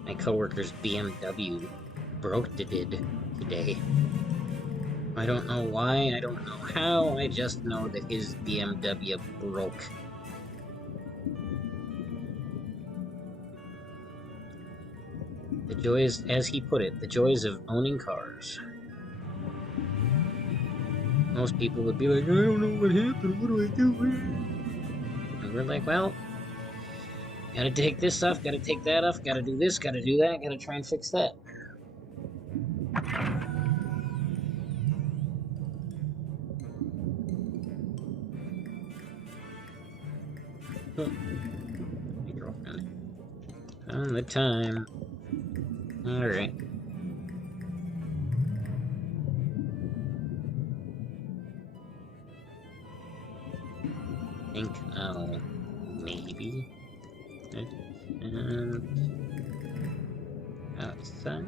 My coworker's BMW broke today. I don't know why, I don't know how, I just know that his BMW broke. The joys, as he put it, the joys of owning cars. Most people would be like, I don't know what happened, what do I do? And we're like, well, gotta take this off, gotta take that off, gotta do this, gotta do that, gotta try and fix that. My girlfriend. On the time. Alright. Think I'll maybe and outside.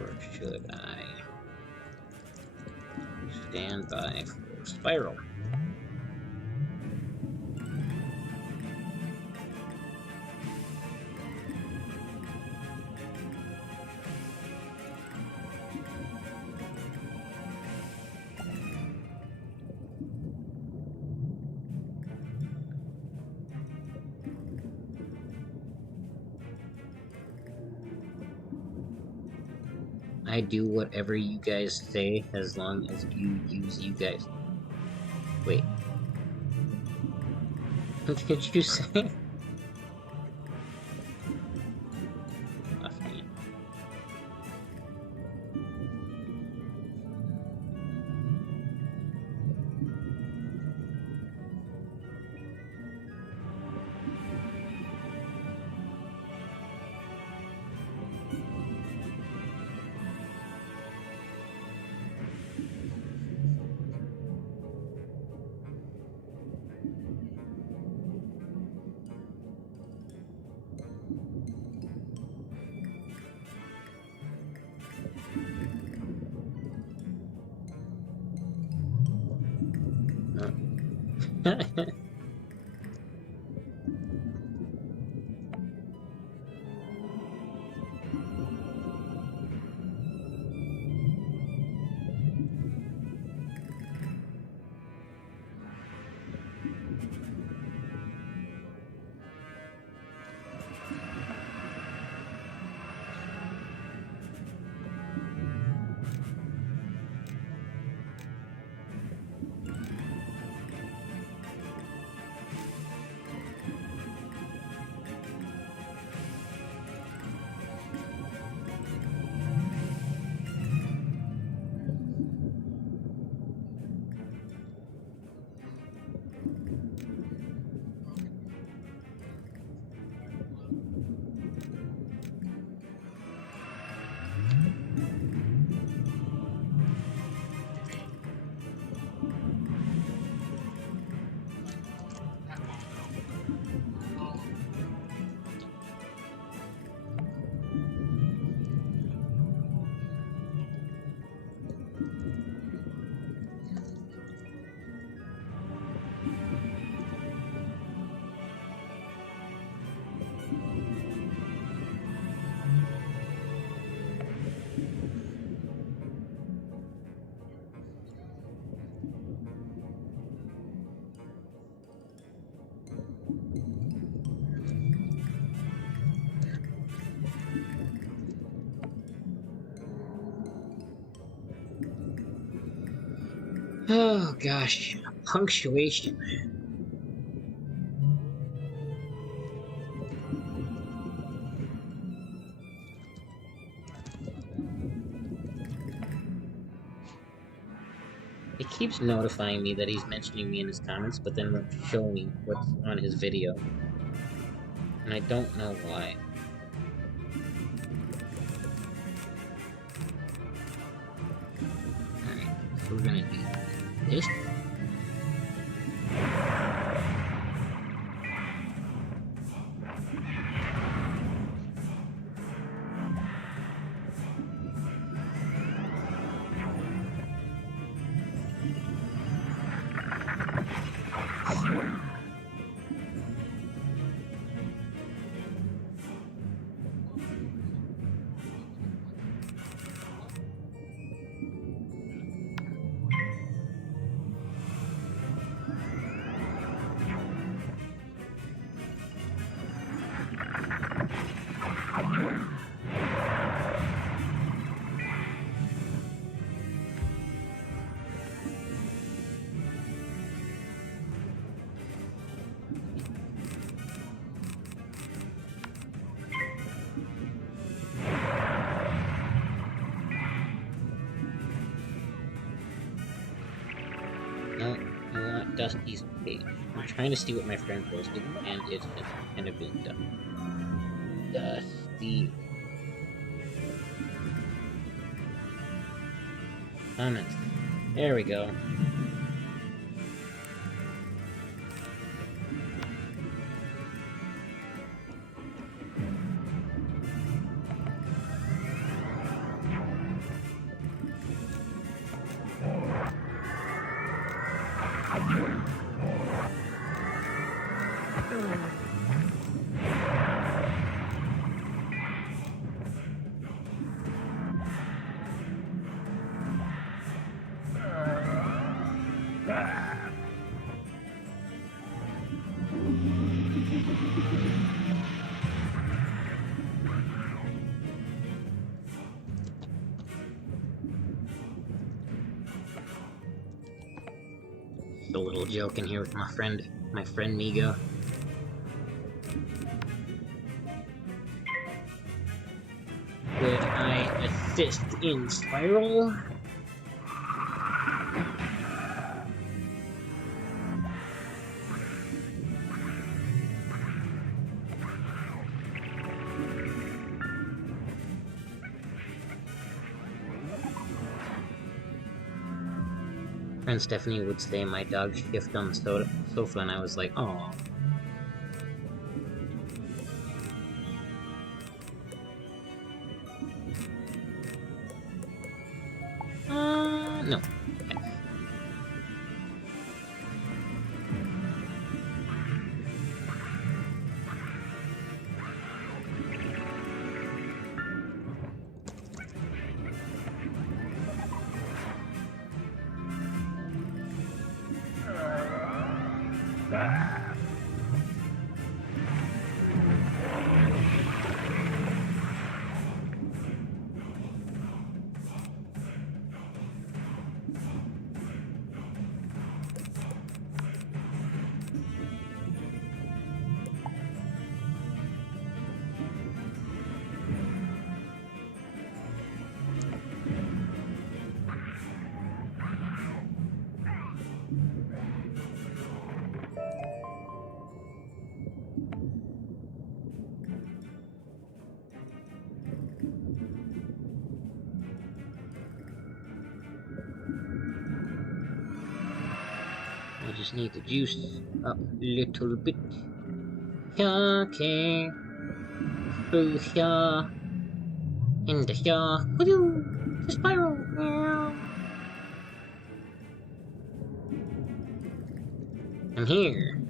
Or should I stand by for spiral? I do whatever you guys say as long as you use you guys. Wait. What did you say? Left me. Oh gosh, punctuation. It keeps notifying me that he's mentioning me in his comments, but then won't show me what's on his video. And I don't know why. Alright, so we're gonna do this. No, I want Dusty's page. I'm trying to see what my friend posted, and it's just kind of been done. Dusty. Comments. There we go. little joke in here with my friend Migo. Would I assist in Spiral? Friend Stephanie would say my dog shift on the sofa, and I was like, oh. No. Okay. I just need to juice a little bit. Okay. Through here. Into here. Woo! The spiral! I'm here.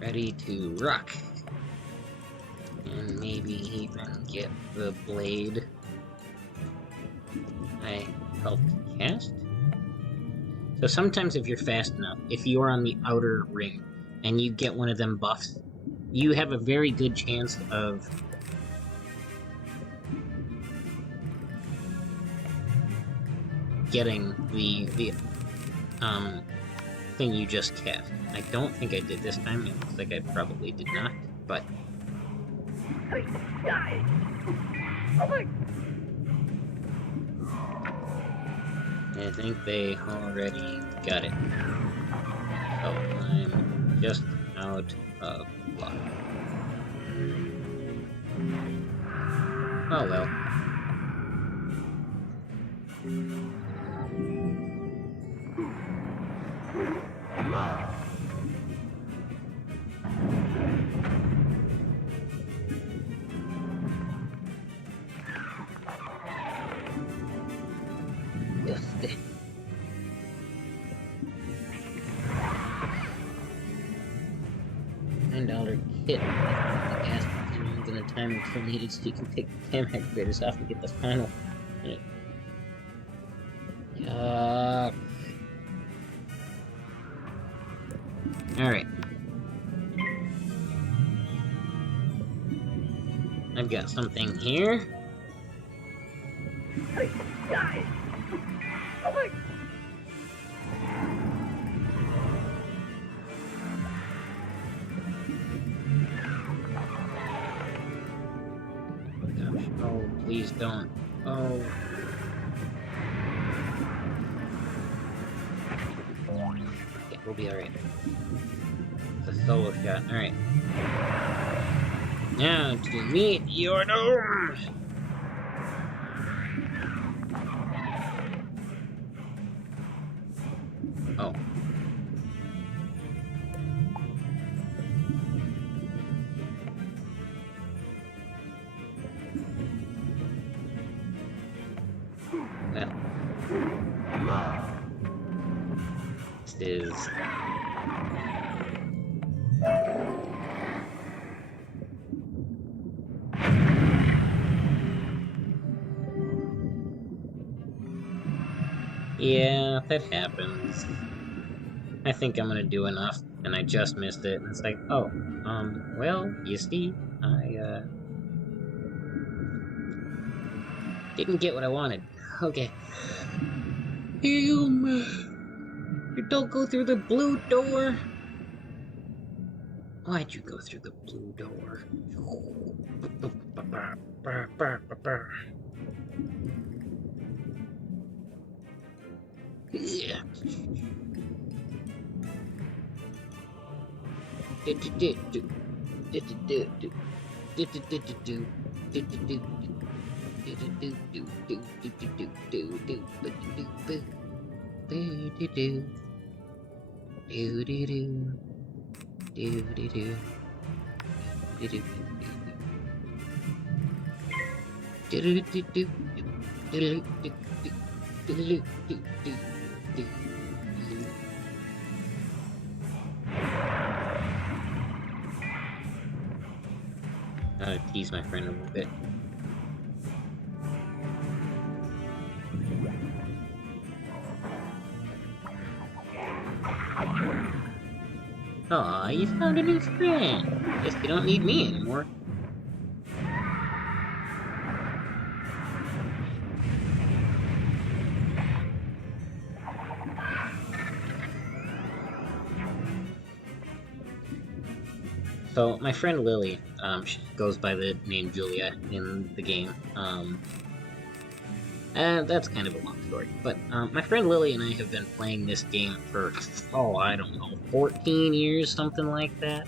Ready to rock. And maybe even get the blade I helped cast. So sometimes if you're fast enough, if you're on the outer ring and you get one of them buffs, you have a very good chance of getting the thing you just cast. I don't think I did this time. It looks like I probably did not, but I think they already got it. So I'm just out of luck. Oh well. $9 kit. The gas in the time until needed so you can take the cam activators off and get the final. Yuck. Alright. I've got something here. Oh, please don't. Oh. Okay, we'll be alright. It's a solo shot. Alright. Now to meet your doom! Oh. Well. This is... Yeah, that happens. I think I'm gonna do enough, and I just missed it, and it's like, oh, well, you see, Didn't get what I wanted. Okay. You don't go through the blue door. Why'd you go through the blue door? Yeah. Gotta tease my friend a little bit. Aw, you found a new friend. Guess you don't need me anymore. So, my friend Lily, she goes by the name Julia in the game. That's kind of a long story. But, my friend Lily and I have been playing this game for, oh, I don't know, 14 years, something like that.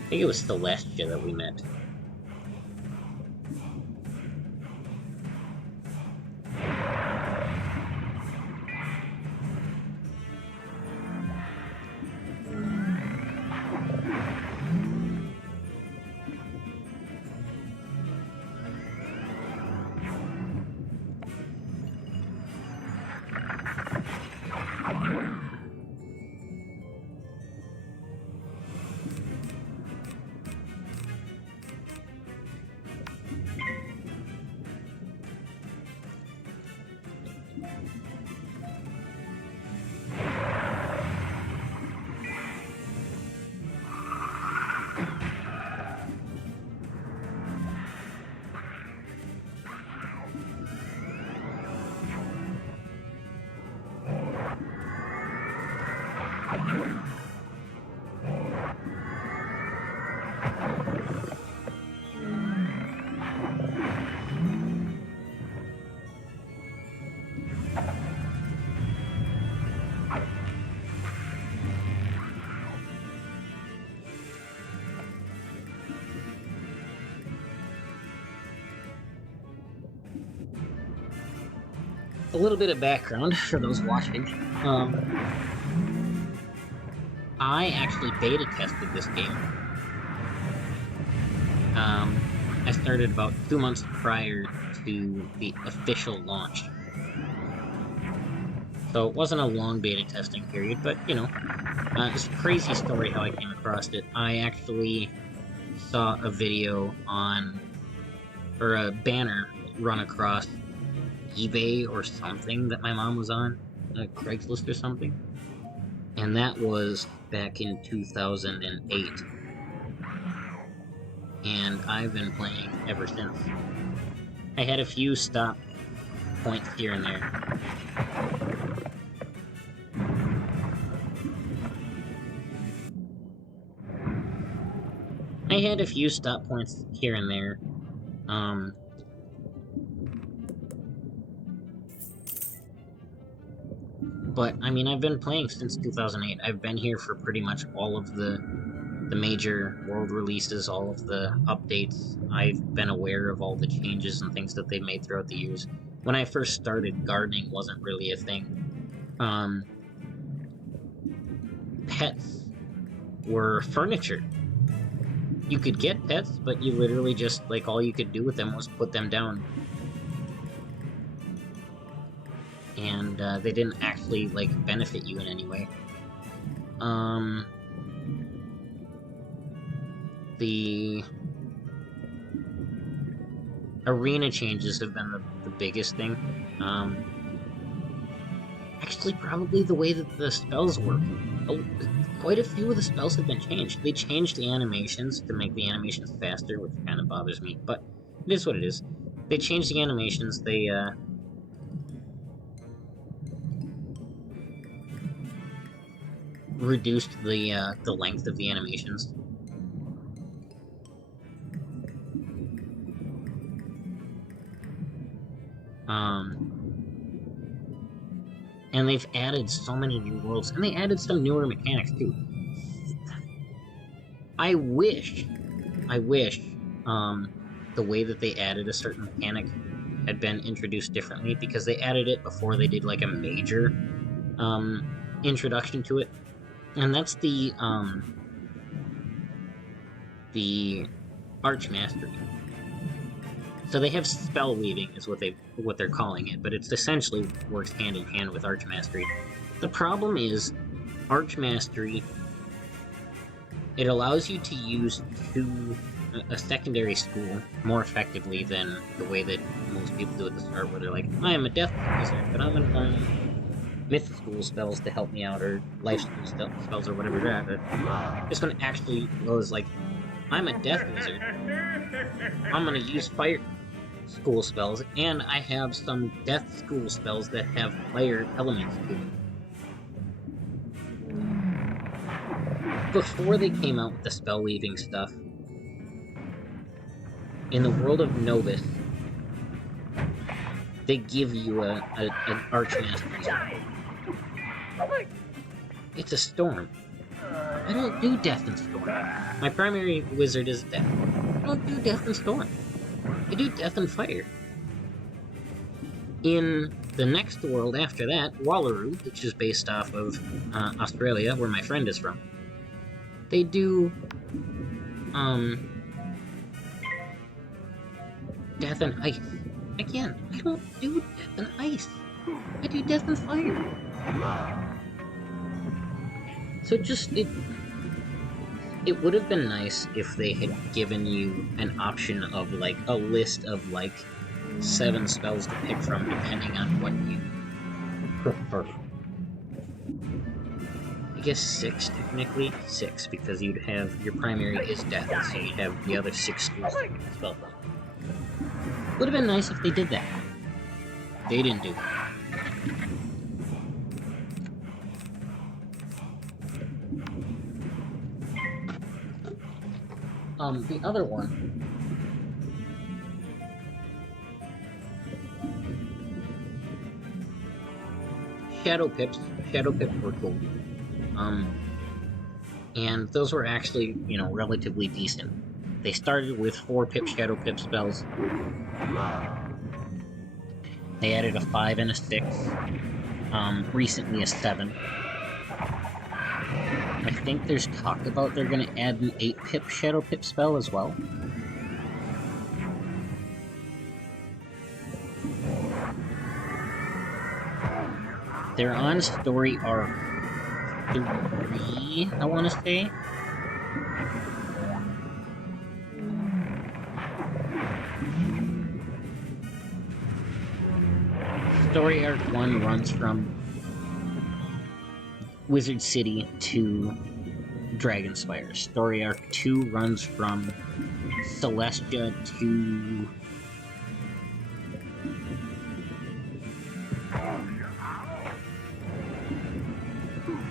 I think it was Celestia that we met. A little bit of background for those watching. I actually beta tested this game. I started about 2 months prior to the official launch. So it wasn't a long beta testing period, but, you know, it's a crazy story how I came across it. I actually saw a video on, or a banner run across eBay or something that my mom was on, Craigslist or something, and that was back in 2008, and I've been playing ever since. I had a few stop points here and there. But, I mean, I've been playing since 2008. I've been here for pretty much all of the major world releases, all of the updates. I've been aware of all the changes and things that they've made throughout the years. when I first started, gardening wasn't really a thing. Pets were furniture. You could get pets, but you literally just, like, all you could do with them was put them down. And they didn't actually, like, benefit you in any way. The arena changes have been the biggest thing. Actually, probably the way that the spells work. Quite a few of the spells have been changed. They changed the animations to make the animations faster, which kind of bothers me, but it is what it is. They changed the animations, they, reduced the length of the animations. And they've added so many new worlds, and they added some newer mechanics too. I wish, the way that they added a certain mechanic had been introduced differently, because they added it before they did like a major introduction to it, and that's the Archmastery. So they have spell weaving is what they're calling it, but it's essentially works hand in hand with Archmastery. The problem is Archmastery, it allows you to use a secondary school more effectively than the way that most people do at the start, where they're like, I am a death wizard, but I'm gonna learn myth school spells to help me out, or life school spells, or whatever they're at. This one actually goes like, I'm a death wizard, I'm gonna use fire school spells, and I have some death school spells that have fire elements to them. Before they came out with the spell weaving stuff, in the world of Novus, they give you an Archmastery spell. It's a storm. I don't do death and storm. My primary wizard is death. I don't do death and storm. I do death and fire. In the next world after that, Wallaroo, which is based off of Australia, where my friend is from, they do death and ice. Again, I don't do death and ice. I do death and fire. So just it would have been nice if they had given you an option of, like, a list of, like, 7 spells to pick from, depending on what you prefer. I guess 6, technically. 6, because you'd have, your primary is death, so you'd have the other 6 schools to spell from. Would have been nice if they did that. They didn't do that. The other one, Shadow Pips. Shadow Pips were cool. And those were actually, relatively decent. They started with 4 Shadow Pip spells. They added a 5 and a 6. Recently a 7. I think there's talk about they're going to add an 8 Shadow Pip spell as well. They're on story arc 3, I want to say. Story arc 1 runs from Wizard City to Dragonspire. Story arc 2 runs from Celestia to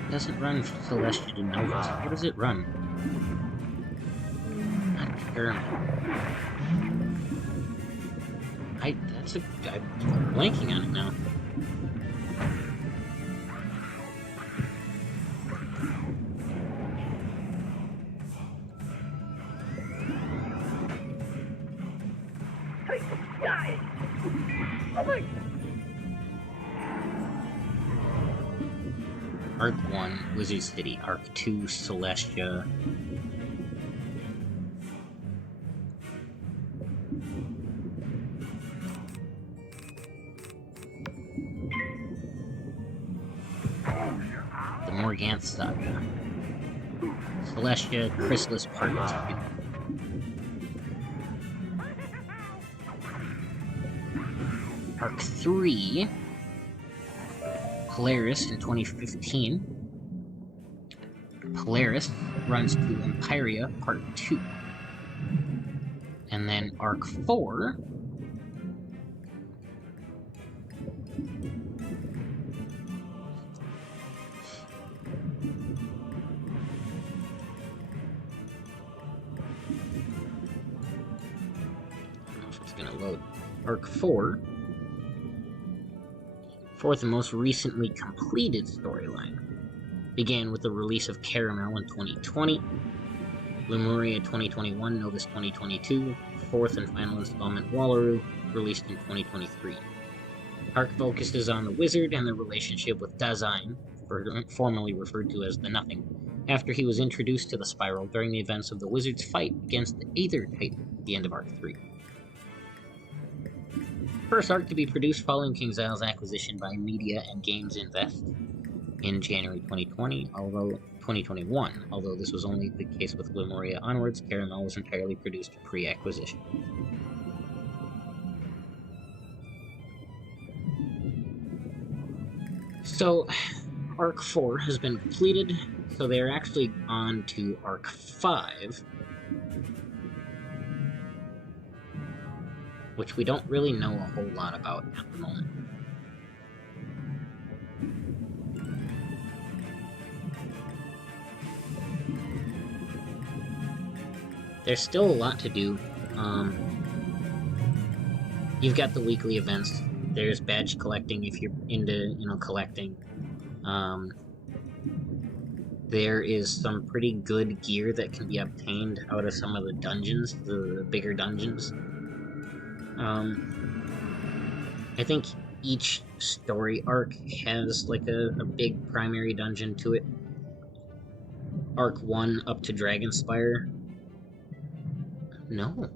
doesn't run from Celestia to Novus. What does it run? Not Pyramid. I'm blanking on it now. Arc 1, Wizard City. Arc 2, Celestia. The Morganth Saga. Celestia, Chrysalis Part 2. Arc 3, Polaris in 2015. Polaris runs to Empyrea Part 2. And then Arc 4, Arc 4, fourth and most recently completed storyline, began with the release of Caramel in 2020, Lemuria 2021, Novus 2022, fourth and final installment Wallaroo, released in 2023. Arc focuses on the wizard and the relationship with Dasein, formerly referred to as the Nothing, after he was introduced to the Spiral during the events of the wizard's fight against the Aether Titan at the end of Arc 3. First arc to be produced following KingsIsle's acquisition by Media and Games Invest in January 2021, although this was only the case with Lemuria onwards. Caramel was entirely produced pre-acquisition. So, Arc 4 has been completed, so they're actually on to Arc 5, which we don't really know a whole lot about at the moment. There's still a lot to do. You've got the weekly events. There's badge collecting if you're into, collecting. There is some pretty good gear that can be obtained out of some of the dungeons, the bigger dungeons. I think each story arc has like a big primary dungeon to it. Arc 1 up to Dragonspire. No,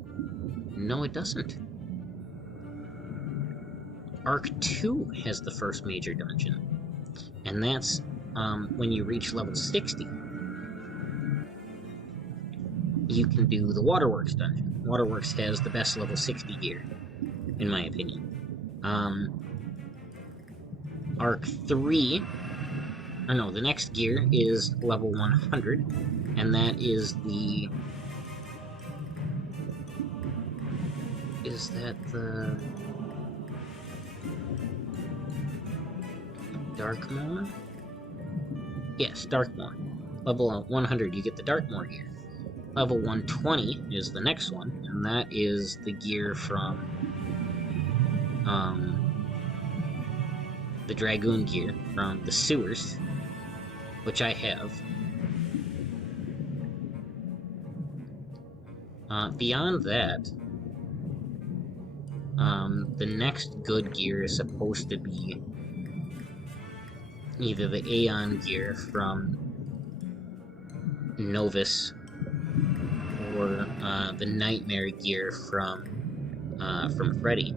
it doesn't. Arc 2 has the first major dungeon, and that's when you reach level 60. You can do the Waterworks dungeon. Waterworks has the best level 60 gear, in my opinion. Arc 3, the next gear is level 100, and that is the... Is that the... Darkmoor? Yes, Darkmoor. Level 100, you get the Darkmoor gear. Level 120 is the next one, and that is the gear from the Dragoon gear from the sewers, which I have. Beyond that, the next good gear is supposed to be either the Aeon gear from Novus or the Nightmare gear from Freddy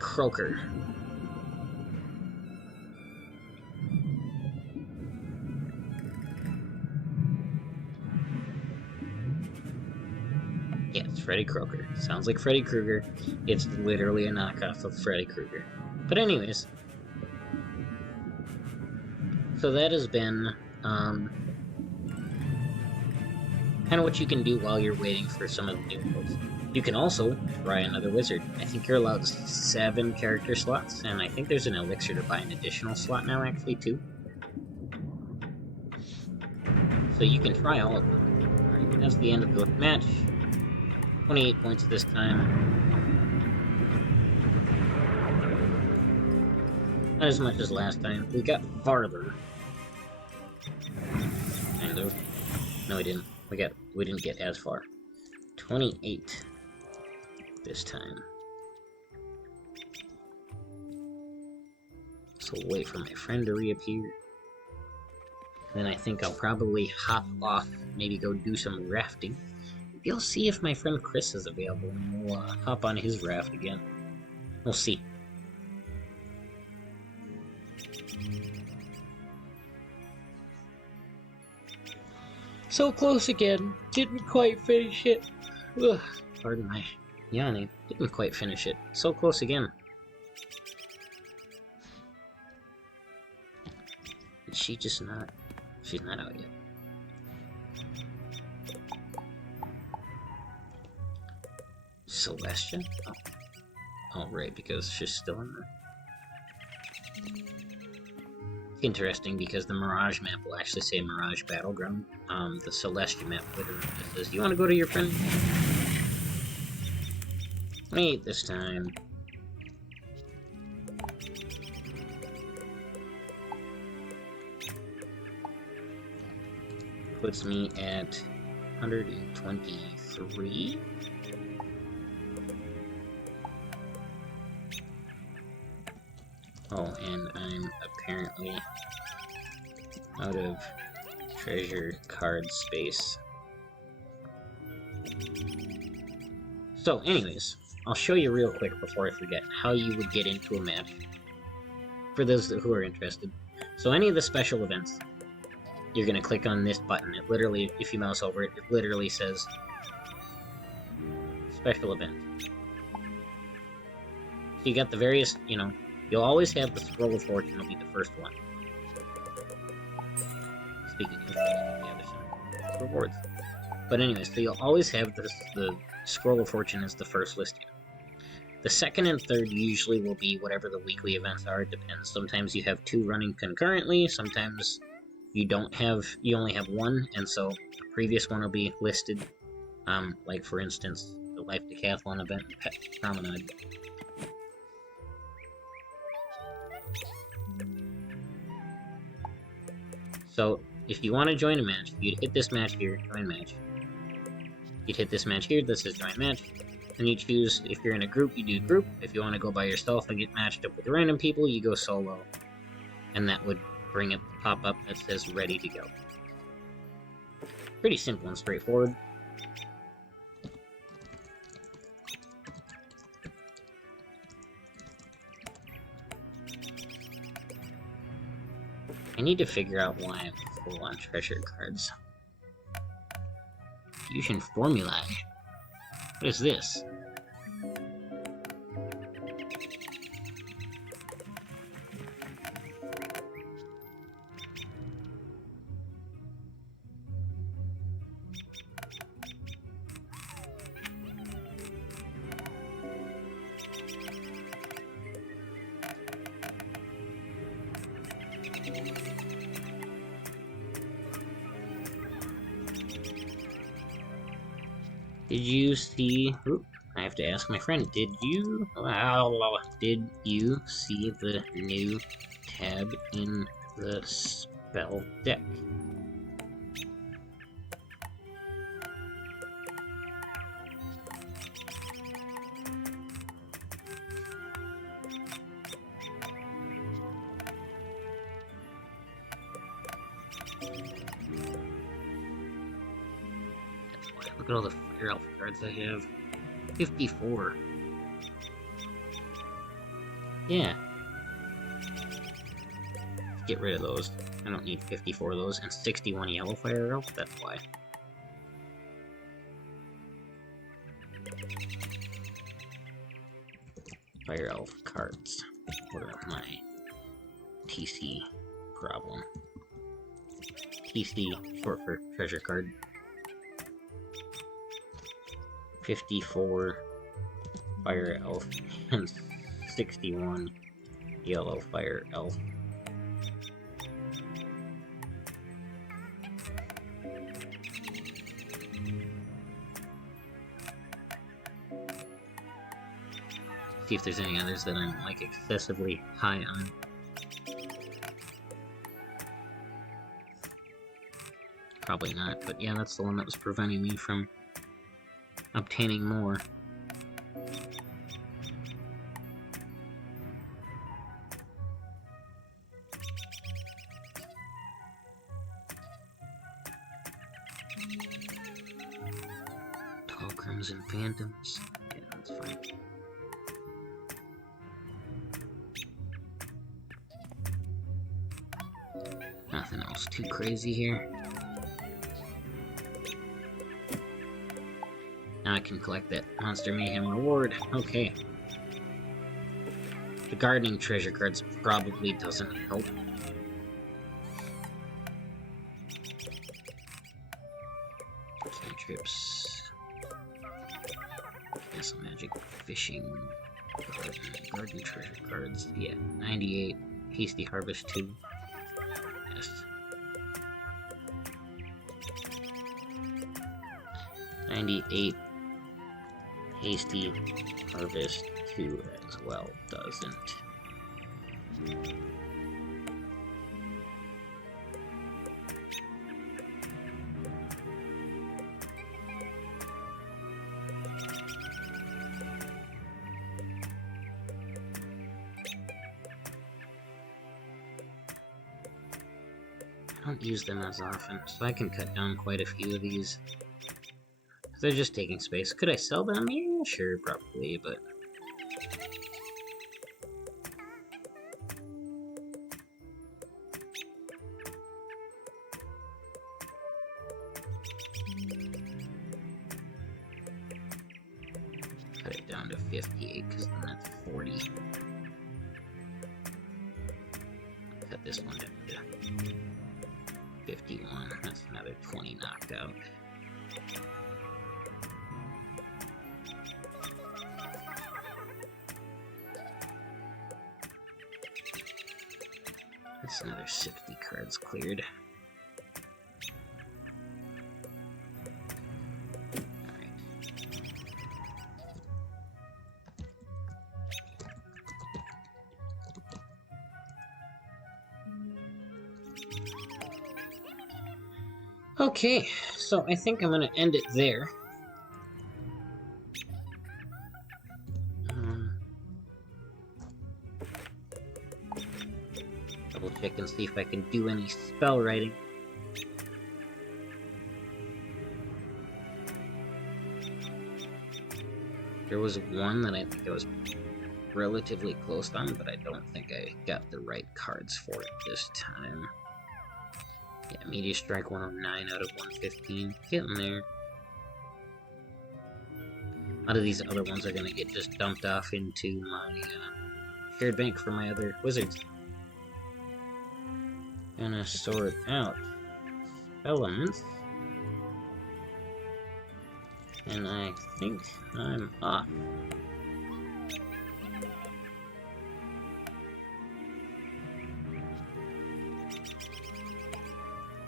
Croker. Yeah, it's Freddy Croker. Sounds like Freddy Krueger. It's literally a knockoff of Freddy Krueger. But anyways, so that has been kind of what you can do while you're waiting for some of the new books. You can also try another wizard. I think you're allowed 7 character slots, and I think there's an elixir to buy an additional slot now, actually, too. So you can try all of them. Alright, that's the end of the match. 28 points this time. Not as much as last time. We got farther. Kind of. No, we didn't. We didn't get as far. 28 this time. So we'll wait for my friend to reappear. Then I think I'll probably hop off, maybe go do some rafting. Maybe I'll see if my friend Chris is available, and we'll hop on his raft again. We'll see. So close again. Didn't quite finish it. Ugh, pardon my yawning. Didn't quite finish it. So close again. Is she just not... She's not out yet. Celestia? Oh, right, because she's still in there. It's interesting because the Mirage map will actually say Mirage Battleground. The Celestia map literally just says, you want to go to your friend? Wait this time. Puts me at 123. Oh, and I'm apparently out of treasure card space. So, anyways, I'll show you real quick before I forget how you would get into a match. For those who are interested. So any of the special events, you're going to click on this button. It literally, if you mouse over it, it literally says special event. So you got the various, you know, you'll always have the Scroll of Fortune will be the first one. Speaking of the other side, rewards. But anyway, so you'll always have the Scroll of Fortune as the first listing. The second and third usually will be whatever the weekly events are. It depends. Sometimes you have two running concurrently. Sometimes you don't have. You only have one, and so the previous one will be listed. Like for instance, the Life Decathlon event, Pet Promenade. So if you want to join a match, you'd hit this match here, join match. You'd hit this match here, this is join match. And you choose, if you're in a group, you do group. If you want to go by yourself and get matched up with random people, you go solo. And that would bring up the pop-up that says ready to go. Pretty simple and straightforward. I need to figure out why I'm full on treasure cards. Fusion Formulae. What is this? Did you see... Oop, I have to ask my friend. Did you see the new tab in the spell deck? Look at all the Fire Elf cards I have. 54. Yeah. Get rid of those. I don't need 54 of those. And 61 Yellow Fire Elf, that's why. Fire Elf cards. What are my TC problem? TC, short for treasure card. 54 Fire Elf and 61 Yellow Fire Elf. See if there's any others that I'm like excessively high on. Probably not, but yeah, that's the one that was preventing me from obtaining more. Phantoms and Phantoms. Yeah, that's fine. Nothing else too crazy here. Now I can collect that Monster Mayhem reward. Okay. The gardening treasure cards probably doesn't help. Cantrips. Castle Magic, Fishing, Garden treasure cards. Yeah, 98. Hasty Harvest 2. Yes. 98. Hasty Harvest 2 as well doesn't. I don't use them as often, so I can cut down quite a few of these. They're just taking space. Could I sell them? Yeah, sure, probably, but... Cut it down to 58, because then that's 40. Cut this one down to 51. That's another 20 knocked out. That's another 60 cards cleared. Alright. Okay, so I think I'm gonna end it there. Double check and see if I can do any spell writing. There was one that I think I was relatively close on, but I don't think I got the right cards for it this time. Yeah, Meteor Strike 109 out of 115. Getting there. A lot of these other ones are gonna get just dumped off into my shared bank for my other wizards. Gonna sort out elements. And I think I'm off.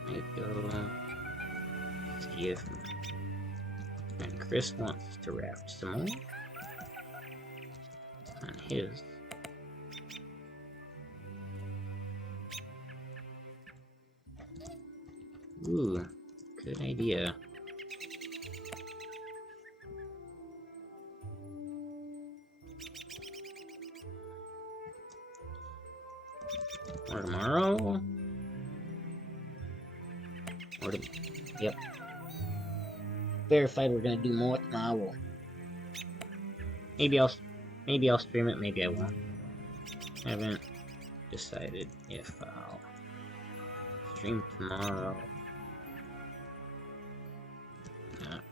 I go see if and Chris wants to raft some more on his. Ooh, good idea. Or tomorrow? Or yep. Verified we're gonna do more tomorrow. Maybe I'll stream it, maybe I won't. I haven't decided if I'll stream tomorrow. Not.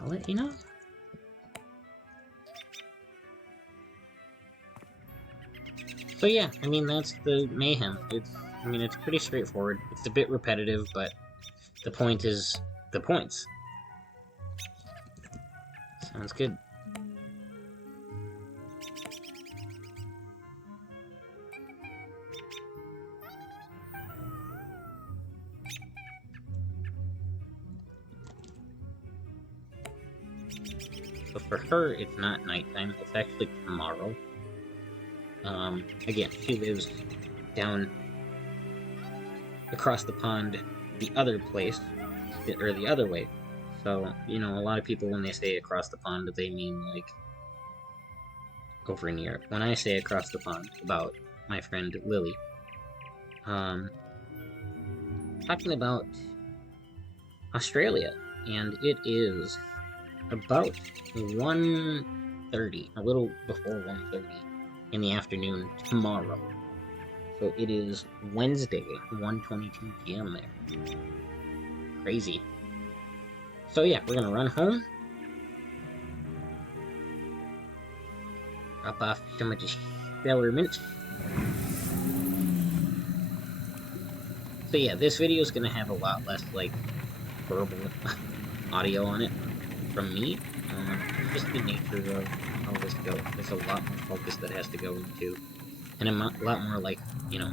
I'll let you know. So yeah, I mean that's the Mayhem. It's pretty straightforward. It's a bit repetitive, but the point is the points. Sounds good. So for her, it's not nighttime, it's actually tomorrow. Again, she lives down across the pond the other place, or the other way. So, you know, a lot of people when they say across the pond, they mean, like, over in Europe. When I say across the pond about my friend Lily, talking about Australia. and it is about 1:30, a little before 1:30 in the afternoon tomorrow. So it is Wednesday, 1:22 p.m. there. Crazy. So yeah, we're gonna run home. Drop off some of the experiments. So yeah, this video is gonna have a lot less like verbal audio on it from me. Just the nature of how this goes. There's a lot more focus that has to go into, and a lot more like, you know,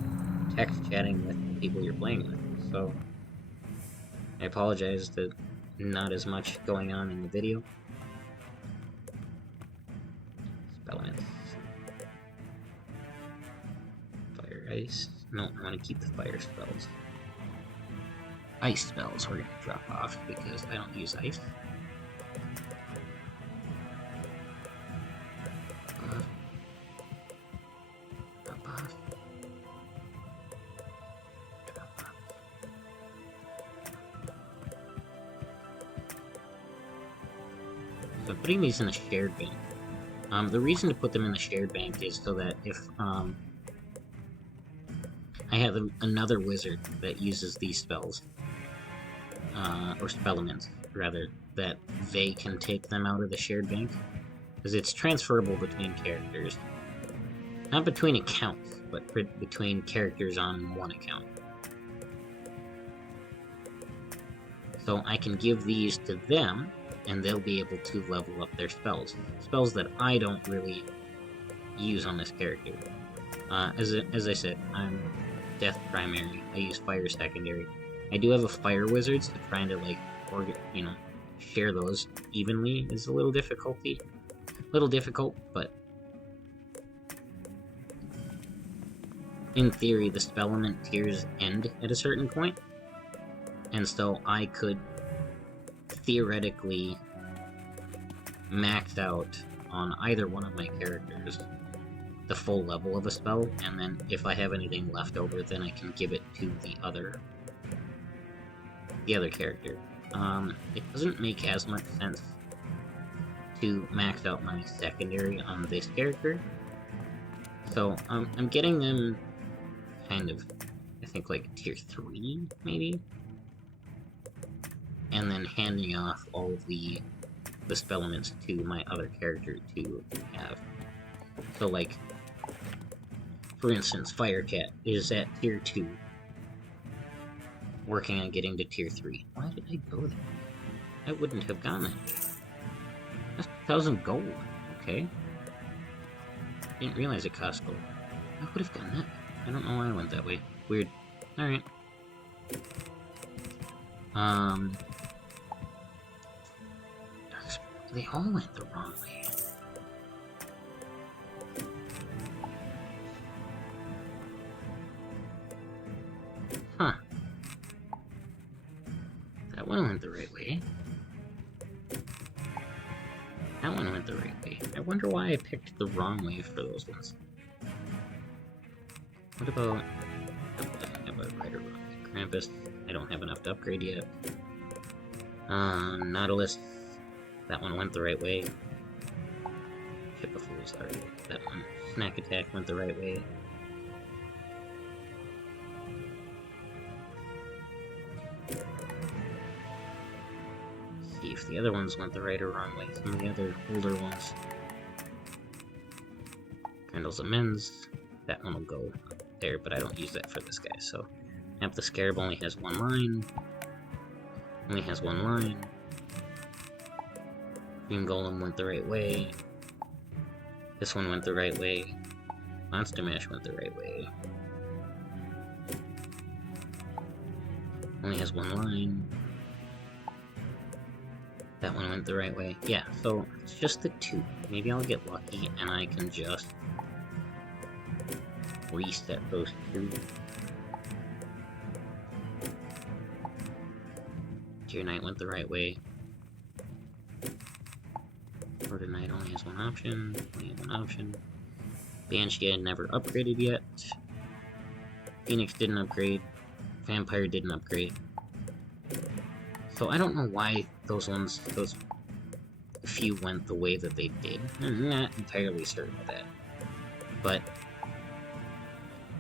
text chatting with the people you're playing with. So I apologize that not as much going on in the video. Spellments. Fire ice. No, I want to keep the fire spells. Ice spells we're going to drop off because I don't use ice. Drop off. Drop off. So putting these in the shared bank. The reason to put them in the shared bank is so that if I have another wizard that uses these spells, or spellaments, rather, that they can take them out of the shared bank, because it's transferable between characters. Not between accounts, but between characters on one account. So I can give these to them, and they'll be able to level up their spells. Spells that I don't really use on this character. As I said, I'm Death primary. I use Fire secondary. I do have a Fire wizard, so trying to like, share those evenly is a little difficult, but in theory, the spellament tiers end at a certain point, and so I could theoretically max out on either one of my characters the full level of a spell, and then if I have anything left over, then I can give it to the other character. It doesn't make as much sense to max out my secondary on this character, so I'm getting them kind of, I think, like tier 3 maybe, and then handing off all of the spellaments to my other character to have. So like, for instance, Firecat is at tier 2, working on getting to tier 3. Why did I go there? I wouldn't have gone there. That's 1,000 gold, okay? Didn't realize it cost gold. I would have gone that way. I don't know why I went that way. Weird. Alright. They all went the wrong way. Huh. That one went the right way. That one went the right way. I wonder why I picked the wrong way for those ones. What about... Oh, I have a right or wrong. Krampus. I don't have enough to upgrade yet. Nautilus. That one went the right way. Ship of Fools, sorry. That one. Snack Attack went the right way. Let's see if the other ones went the right or wrong way. Some of the other older ones. Grendels Amends. That one will go there, but I don't use that for this guy, so... Map the Scarab only has one line. Only has one line. Green Golem went the right way. This one went the right way. Monster Mash went the right way. Only has one line. That one went the right way. Yeah, so it's just the 2. Maybe I'll get lucky and I can just reset those 2. Tier Knight went the right way. Order Knight only has one option. Only has one option. Banshee I never upgraded yet. Phoenix didn't upgrade. Vampire didn't upgrade. So I don't know why those few went the way that they did. I'm not entirely certain of that. But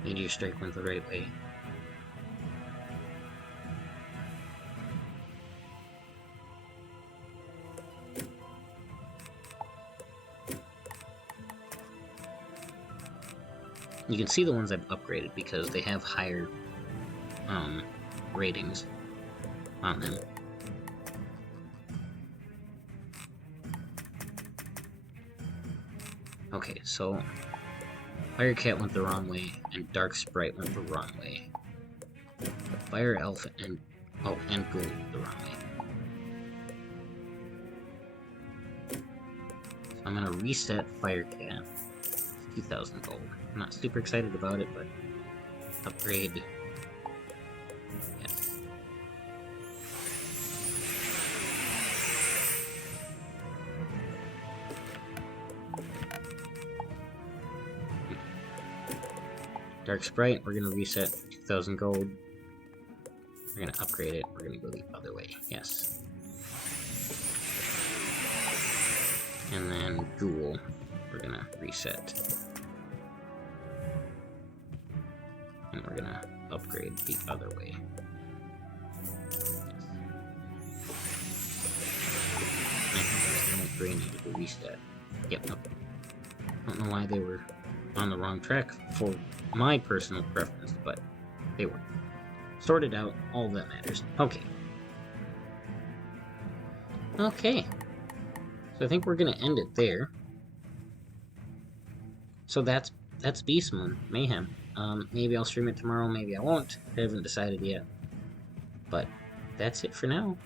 Meteor Strike went the right way. You can see the ones I've upgraded because they have higher ratings on them. Okay, so Fire Cat went the wrong way, and Dark Sprite went the wrong way. Fire Elf and Ghoul went the wrong way. So I'm gonna reset Fire Cat. 2,000 gold. I'm not super excited about it, but upgrade. Yes. Dark Sprite, we're gonna reset 2,000 gold. We're gonna upgrade it. We're gonna go the other way. Yes. And then Ghoul, we're gonna reset. And we're gonna upgrade the other way. Yes. I think there's no green needed to reset. Yep, nope. I don't know why they were on the wrong track for my personal preference, but they were. Sorted out, all that matters. Okay. Okay. So I think we're gonna end it there. So that's Beastmoon, Mayhem. Maybe I'll stream it tomorrow, maybe I won't. I haven't decided yet. But that's it for now.